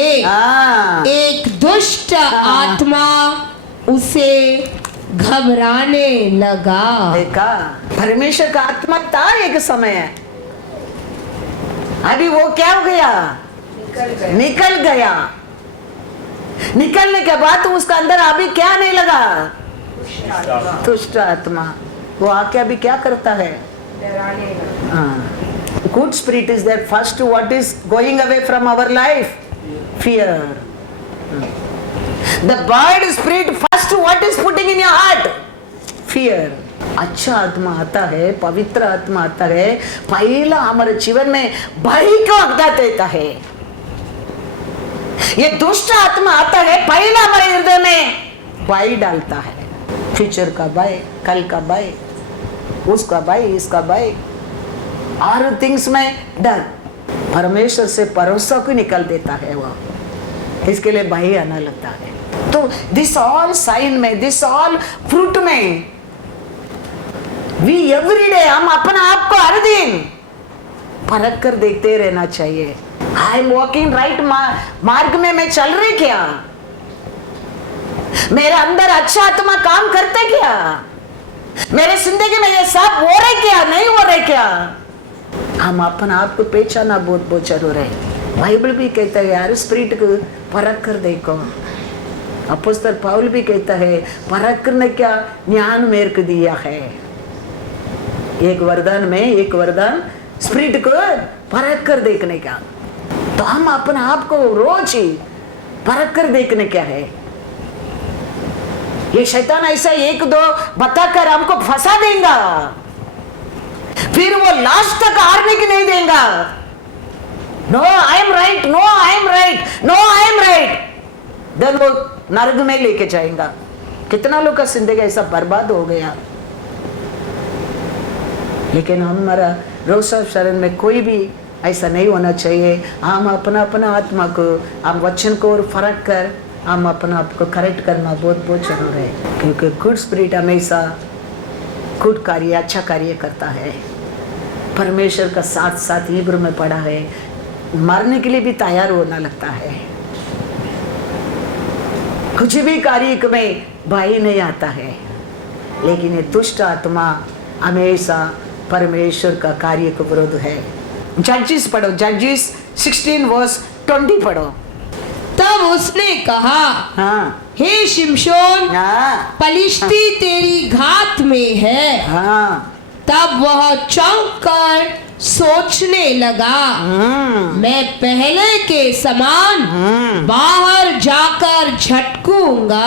एक दुष्ट आत्मा उसे घबराने लगा। देखा, परमेश्वर का आत्मा था एक समय, अभी वो क्या हो गया, निकल गया। निकलने के बाद तो उसका अंदर अभी क्या नहीं लगा, दुष्ट आत्मा। वो आके अभी क्या करता है, good spirit is that first what is going away from our life, fear. The bad spirit first what is putting in your heart, fear. अच्छा आत्मा आता है, पवित्र आत्मा आता है, पहला हमारे जीवन में भय को अड्डा देता है। ये दुष्ट आत्मा आता है, पहला हमारे हृदय में भय डालता है। फ्यूचर का भय, कल का भय, उसका भय, इसका भय, और थिंग्स में डर। परमेश्वर से भरोसा को निकल देता है वो, इसके लिए भय आना लगता है। तो दिस ऑल साइन में, दिस ऑल फ्रूट में वी एवरीडे, हम अपना आप को हर दिन परख कर देखते रहना चाहिए। आई एम वॉकिंग राइट मार्ग में मैं चल रही क्या, मेरे अंदर अच्छा आत्मा काम करते क्या, मेरे जिंदगी में ये सब हो रहे क्या, नहीं हो रहे क्या। हम अपना आप को पहचाना बहुत जरूर है। बाइबल भी कहता है यार स्पिरिट को परख कर देखो। अपोस्तल पौल भी कहता है परख करने क्या ज्ञान मेरे को दिया है। एक वरदान में, एक वरदान स्पिरिट को परख कर देखने का। तो हम अपने आप को रोज ही परख कर देखने क्या है। ये शैतान ऐसा एक दो बताकर हमको फंसा देगा, फिर वो लास्ट तक हारने की नहीं देगा। No I am right, no I am right, no I am right, then वो नरक में लेके जाएगा। कितना लोग का जिंदगी ऐसा बर्बाद हो गया। लेकिन हमारा रोसा शरण में कोई भी ऐसा नहीं होना चाहिए। हम अपना आत्मा को, हम वचन को और फर्क कर हम अपना आप को करेक्ट करना बहुत जरूर है, क्योंकि गुड स्पिरिट हमेशा गुड कार्य, अच्छा कार्य करता है। परमेश्वर का साथ साथ हिब्रू में पढ़ा है, मरने के लिए भी तैयार होना लगता है। कुछ भी कार्य में भय नहीं आता है, लेकिन ये दुष्ट आत्मा हमेशा परमेश्वर का कार्य का विरोध है। जजेस पढ़ो, जजेस 16:20 पढ़ो। तब उसने कहा, हे शिमशोन, पलिश्ती तेरी घात में है। तब वह चौंक कर सोचने लगा, मैं पहले के समान बाहर जाकर झटकूंगा।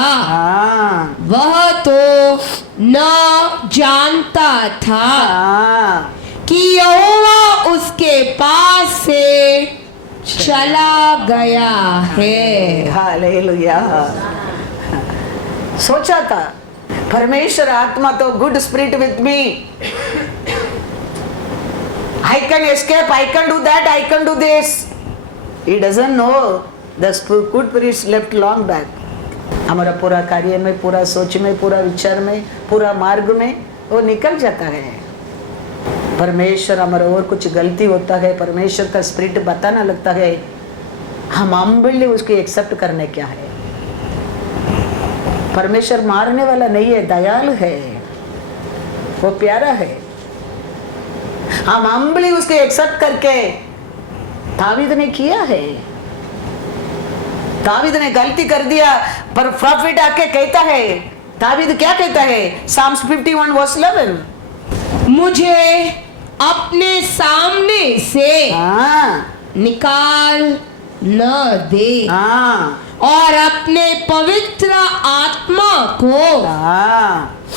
वह तो न जानता था कि यहोवा उसके पास से चला गया है। हालेलुया। सोचा था परमेश्वर आत्मा तो good spirit with me, I can escape, I can do that, I can do this. He doesn't know the good spirit left long back. हमारा पूरा कार्य में, पूरा सोच में, पूरा विचार में, पूरा मार्ग में वो निकल जाता है। परमेश्वर हमारा और कुछ गलती होता है, परमेश्वर का स्पिरिट बताना लगता है, हम हम्बली उसको एक्सेप्ट करने क्या है। परमेश्वर मारने वाला नहीं है, दयालु है, वो प्यारा है। हम हम्बली उसको एक्सेप्ट करके दावीद ने किया है। दावीद ने गलती कर दिया, पर प्रॉफिट आके कहता है, दावीद क्या कहता है? Psalms 51 verse 11, मुझे अपने सामने से निकाल न दे और अपने पवित्र आत्मा को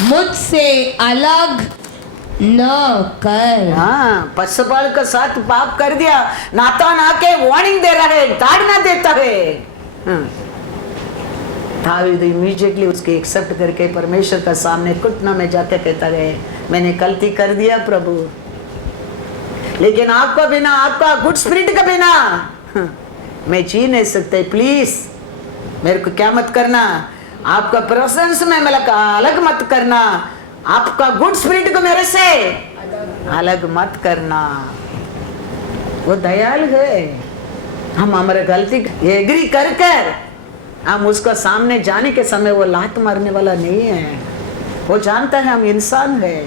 मुझसे अलग न कर। पशुपाल के साथ पाप कर दिया, नातान आके वार्निंग दे रहा है, ताड़ना देता है। दावीद इमीडिएटली उसके एक्सेप्ट करके परमेश्वर का सामने घुटना में जाके कहता है, मैंने गलती कर दिया प्रभु, लेकिन आपका बिना, आपका गुड स्पिरिट के बिना मैं जी नहीं सकते। प्लीज मेरे को क्या मत करना, आपका प्रेजेंस में मेरा अलग मत करना, आपका गुड स्पिरिट को मेरे से अलग मत करना। वो दयालु है। हम हमारे गलती एग्री कर कर हम उसका सामने जाने के समय वो लात मारने वाला नहीं है। वो जानता है हम इंसान है,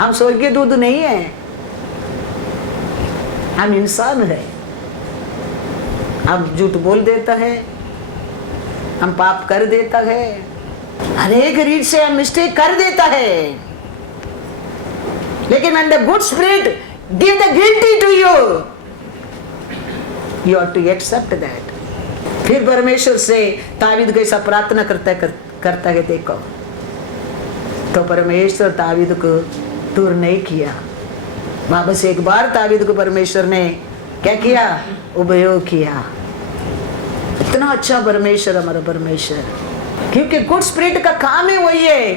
हम स्वर्गीय दूध नहीं है, हम इंसान है। हम झूठ बोल देता है, हम पाप कर देता है, हर एक रीत से हम मिस्टेक कर देता है, लेकिन when the good spirit give the guilty to you, you have to accept that। फिर परमेश्वर से दावीद कैसा प्रार्थना करता है देखो, तो परमेश्वर दावीद को दूर नहीं किया। वापस एक बार दावीद को परमेश्वर ने क्या किया? उपयोग किया। इतना अच्छा परमेश्वर हमारा परमेश्वर, क्योंकि गुड स्पिरिट का काम है वही है।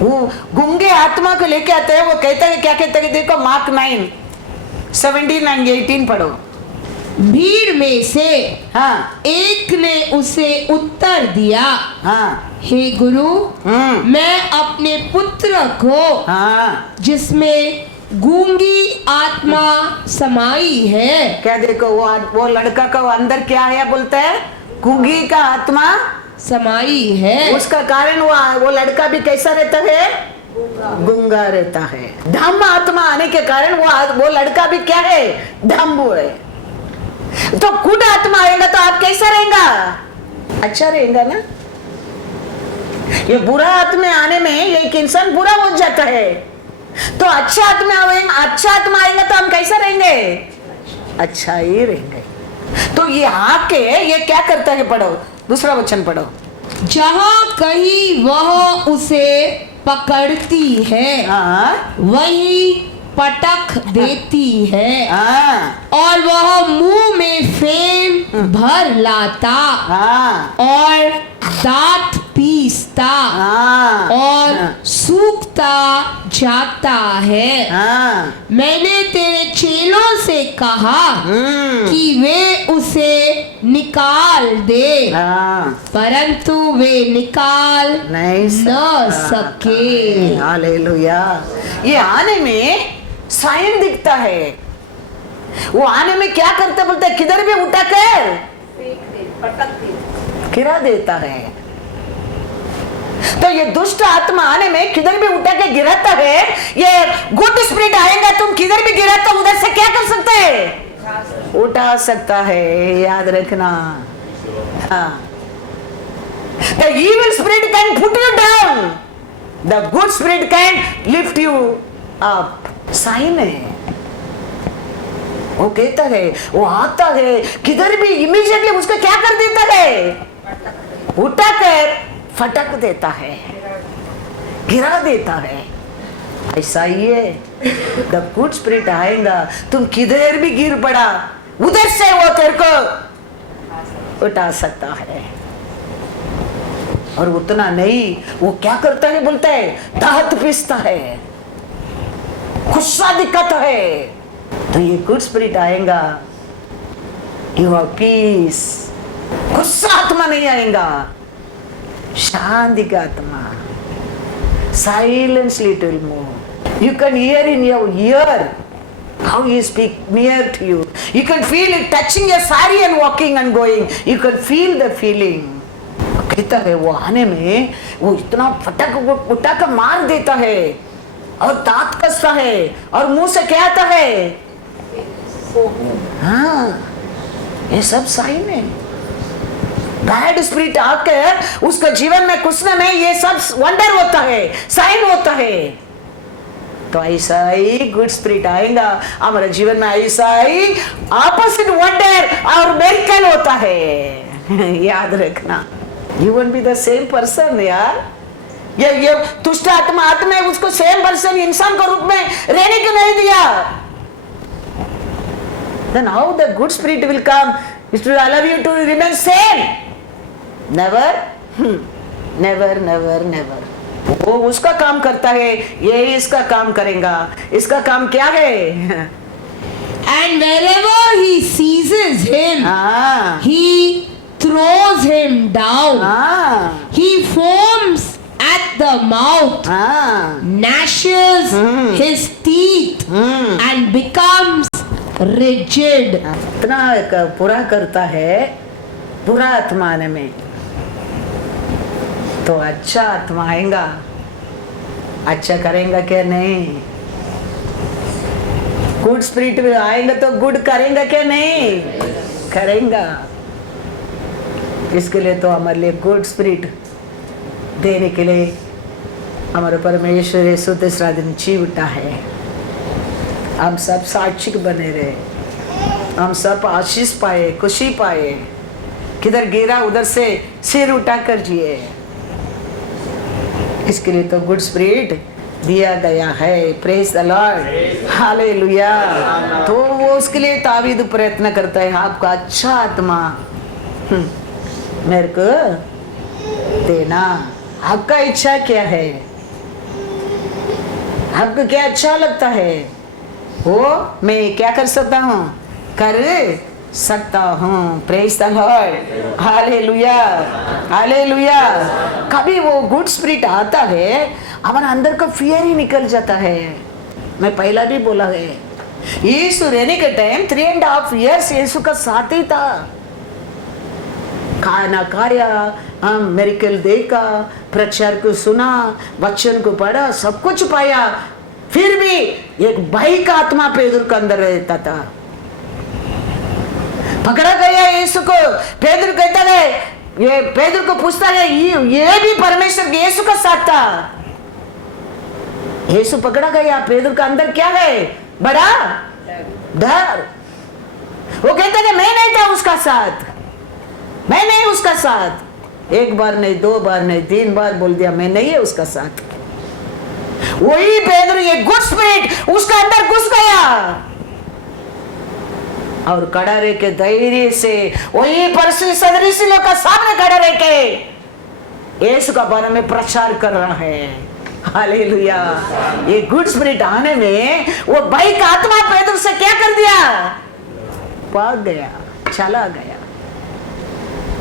वो गूंगे आत्मा को लेके आते हैं। वो कहता है, क्या कहता है देखो, मार्क 9:17-18 पढ़ो। भीड़ में से एक ने उसे उत्तर दिया, हे गुरु, मैं अपने पुत्र को जिसमें गूंगी आत्मा समाई है। क्या देखो, वो लड़का का अंदर क्या है बोलता है? गूंगी का आत्मा समाई है। उसका कारण वो लड़का भी कैसा रहता है? गूंगा रहता है। धम्म आत्मा आने के कारण वो लड़का भी क्या है? धम्म है। तो गुड आत्मा आएगा तो आप कैसा रहेगा? अच्छा रहेगा ना। ये बुरा आत्मा आने में एक इंसान बुरा हो जाता है, तो अच्छा आत्मा आएगा तो हम कैसा रहेंगे? अच्छा ही रहेंगे। तो ये आके ये क्या करता है? पढ़ो, दूसरा वचन पढ़ो। जहाँ कहीं वह उसे पकड़ती है वही पटक देती है, और वह मुंह में फेन भर लाता और दांत पीसता और सूखता जाता है। मैंने तेरे चेलों से कहा कि वे उसे निकाल दे, परंतु वे निकाल नहीं सके। हालेलुया। ये आने में साइन दिखता है। वो आने में क्या करता बोलता है? किधर भी उठाकर गिरा देता है। तो ये दुष्ट आत्मा आने में किधर भी उठा के गिराता है। ये गुड स्पिरिट आएगा, तुम किधर भी गिरा तो उधर से क्या कर सकते हैं? उठा सकता है। याद रखना। The evil spirit can put you down, the good spirit can lift you up। Sign है। वो कहता है, वो आता है, किधर भी इमीडिएटली उसको क्या कर देता है? उठाकर फटक देता है, गिरा देता है। ऐसा ही है। द गुड स्पिरिट आएगा, तुम किधर भी गिर पड़ा उधर से वो तेरे को उठा सकता है। और उतना नहीं, वो क्या करता है बोलता है? दांत पीसता है, गुस्सा दिखाता है। तो ये गुड स्पिरिट आएगा, यू हैव पीस। गुस्सा आत्मा नहीं आएगा, शांति का आत्मा। Silently it will move. You can hear in your ear how he speak near to you. You can feel it touching your sari and walking and going. You can feel the feeling. कहता है वो आने में वो इतना फटक उठा कर मार देता है और दांत कसता है और मुंह से क्या आता है? हाँ, ये सब साइन है। बैड स्पिरिट आकर उसका जीवन में कुछ न नहीं, ये सब वंडर होता है, साइन होता है। तो ऐसा ही गुड स्पिरिट आएगा हमारे जीवन में, ऐसा ही ऑपोजिट वंडर और मिरेकल होता है। याद रखना, you won't be the same person यार। ये दुष्ट आत्मा उसको सेम पर्सन इंसान के रूप में रहने को नहीं दिया। Then how the good spirit will come? It will allow you to remain same. Never, never, never, never. वो उसका काम करता है, ये इसका काम करेगा। इसका काम क्या है? And wherever he seizes him, he throws him down. He foams at the mouth, gnashes his teeth, and becomes rigid. इतना बुरा करता है बुरा आत्मा आने में, तो अच्छा आत्मा आएगा, अच्छा करेंगे क्या नहीं? गुड स्पिरिट में आएंगे तो गुड करेंगे क्या नहीं? करेंगा। इसके लिए तो हमारे लिए गुड स्पिरिट देने के लिए हमारे परमेश्वर यीशु तीसरा दिन जी उठा है। हम सब साक्षी बने रहे, हम सब आशीष पाए, खुशी पाए, किधर गिरा उधर से सिर उठा कर जिए। इसके लिए तो गुड स्पिरिट दिया गया है। Praise the Lord, hallelujah. तो वो उसके लिए तावीद प्रयत्न करता है, आपका अच्छा आत्मा मेरे को देना। आपका इच्छा क्या है? आपको क्या अच्छा लगता है वो मैं क्या कर सकता हूँ, कर सकता हूँ। Praise the Lord, hallelujah, hallelujah. कभी वो गुड स्पिरिट आता है, हमारे अंदर का फियर ही निकल जाता है। मैं पहला भी बोला है, यीशु रहने के टाइम 3.5 years यीशु का साथ ही था। खाना खाया, मिरेकल देखा, प्रचार को सुना, वचन को पढ़ा, सब कुछ पाया, फिर भी एक भय का आत्मा पेदुर के अंदर रहता था। पकड़ा गया यीशु को, पेदुर कहता है, ये पेदुर को पूछता है, ये भी परमेश्वर के यीशु का साथ था। यीशु पकड़ा गया, पेदुर का अंदर क्या है? बड़ा डर। वो कहता है मैं नहीं था उसका साथ, मैं नहीं उसका साथ। एक बार नहीं, 2 बार नहीं, 3 बार बोल दिया मैं नहीं है उसका साथ। वही पेदुर, ये गुड स्पिरिट उसका अंदर घुस गया और खड़ा रह के धैर्य से वही परसी सदृशी लोग का सामने खड़ा रह के यीशु का बारे में प्रचार कर रहा है। हालेलुया। ये गुड स्पिरिट आने में वो भाई का आत्मा पेदुर से क्या कर दिया? भाग गया, चला गया।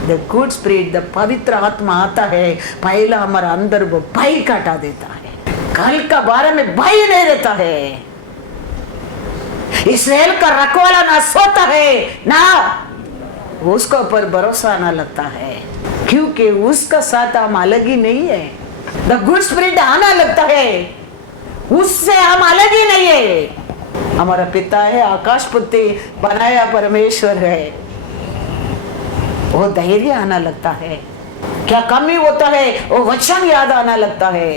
द गुड स्पिरिट, द पवित्र आत्मा आता है, पहला हमारा अंदर वो भय काटा देता है। कल का बारे में भय नहीं रहता है। इस्राएल का रखवाला ना सोता है ना उसके ऊपर भरोसा ना लगता है, क्योंकि उसका साथ हम अलग ही नहीं है। द गुड स्पिरिट आना लगता है, उससे हम अलग ही नहीं है। हमारा पिता है, आकाशपति बनाया परमेश्वर है। वो धैर्य आना लगता है। क्या कमी होता है? वो वचन याद आना लगता है।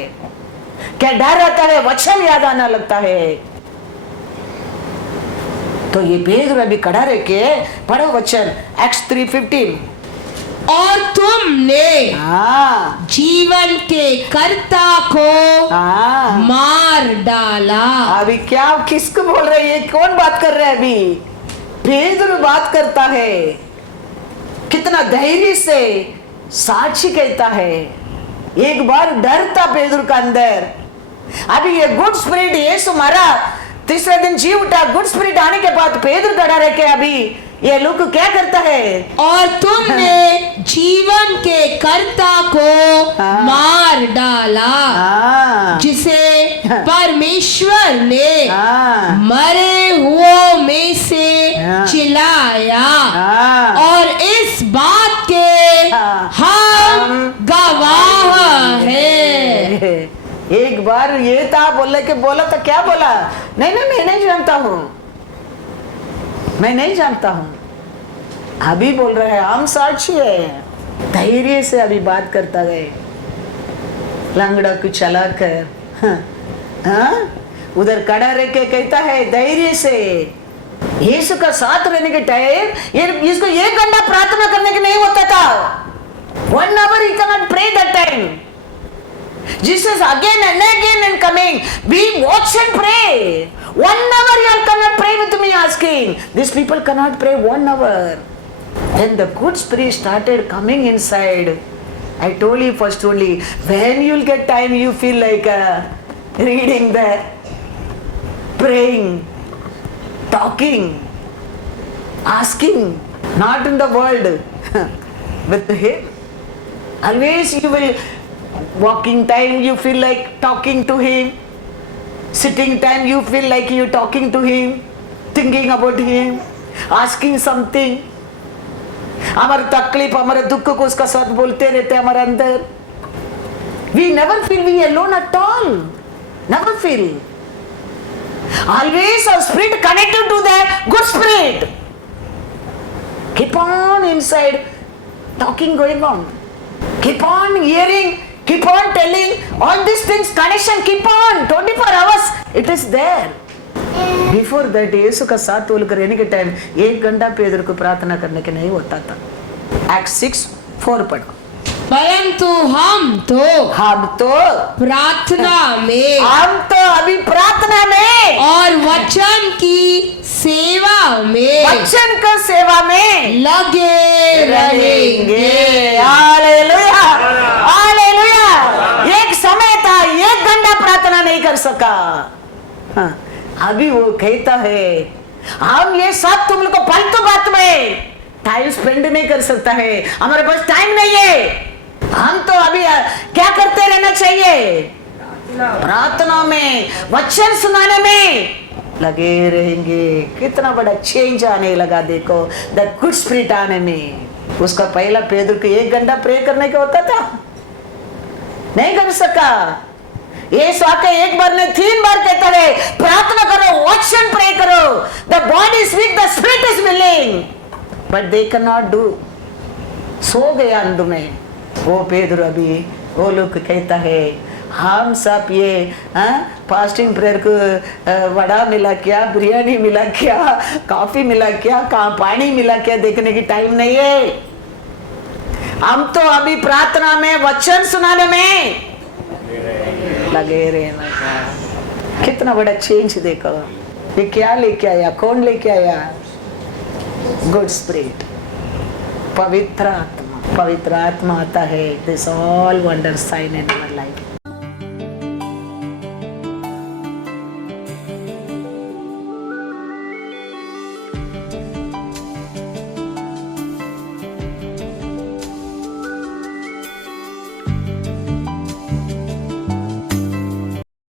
क्या डर आता है? वचन याद आना लगता है। तो ये पेदुर अभी खड़ा रह के पढ़ो वचन, Acts 3:15। और तुमने जीवन के कर्ता को मार डाला। अभी क्या किसको बोल रहे हैं? कौन बात कर रहा है? अभी पेदुर बात करता है, कितना धैर्य से साक्षी कहता है। एक बार डर था पेदुर का अंदर, अभी ये गुड स्पिरिट यीशु मरा, तीसरे दिन जी उठा। गुड स्पिरिट आने के बाद पेदुर खड़ा रह के अभी ये लोग क्या करता है? और तुमने जीवन के कर्ता को मार डाला, जिसे परमेश्वर ने मरे हुओं में से चिल्लाया, और इस बात के हम गवाह हैं। एक बार ये था बोले के बोला तो क्या बोला? नहीं नहीं मैं नहीं जानता हूँ, मैं नहीं जानता हूं। अभी बोल रहे हैं हम साक्षी है। धैर्य से अभी बात करता गए, लंगड़ा को चला कर उधर खड़ा रह के कहता है धैर्य से। यीशु का साथ रहने के टाइम इसको 1 घंटा प्रार्थना करने के नहीं होता था। 1 hour he cannot pray that time. Jesus again and again and coming, we watch and pray. 1 hour you cannot pray with me asking. These people cannot pray 1 hour. Then the good spirit started coming inside. I told you first only, when you'll get time you feel like reading there, praying, talking, asking, not in the world, with him. Always you will, walking time you feel like talking to him, sitting time you feel like you talking to him, thinking about him, asking something. हमारे तकलीफ हमारे दुख को उसका साथ बोलते रहते हमारे अंदर. We never feel we alone at all. Never feel. Always our spirit connected to that good spirit. Keep on inside talking going on. Keep on hearing, keep on telling, all these things, connection keep on, 24 hours, it is there. Before that, यीशु का साथ बोलकर रहने के टाइम 1 घंटा पेदर को प्रार्थना करने के नहीं होता था. Acts 6:4 पढ़ो. परंतु हम तो प्रार्थना में, हम तो अभी प्रार्थना में और वचन की सेवा में, वचन का सेवा में लगे रहेंगे. Hallelujah, hallelujah. एक समय था 1 घंटा प्रार्थना नहीं कर सका. हाँ, अभी वो कहता है हम ये सब तुम लोग को फालतू बात में टाइम स्पेंड नहीं कर सकता है, हमारे पास टाइम नहीं है. हम तो अभी क्या करते रहना चाहिए? प्रार्थना में, वचन सुनाने में लगे रहेंगे. कितना बड़ा चेंज आने लगा देखो, द गुड स्पिरिट आने में. उसका पहला पेदर को 1 घंटा प्रे करने का होता था, नहीं कर सका. ये आके 1 बार ने 3 बार कहता है प्रार्थना करो, वचन प्रे करो. The body is weak, the spirit is willing, but they can not do. सो गया अंध में वो पेदर. अभी वो लोग कहता है हम सब ये फास्टिंग प्रेयर को वड़ा मिला क्या, बिरयानी मिला क्या, कॉफी मिला क्या, पानी मिला क्या देखने की टाइम नहीं है. हम तो अभी प्रार्थना में, वचन सुनाने में लगे रहना. कितना बड़ा चेंज देखो. ये क्या लेके आया, कौन लेके आया? गुड स्पिरिट, पवित्र आत्मा. पवित्र आत्मा आता है. This all wonder sign in our life.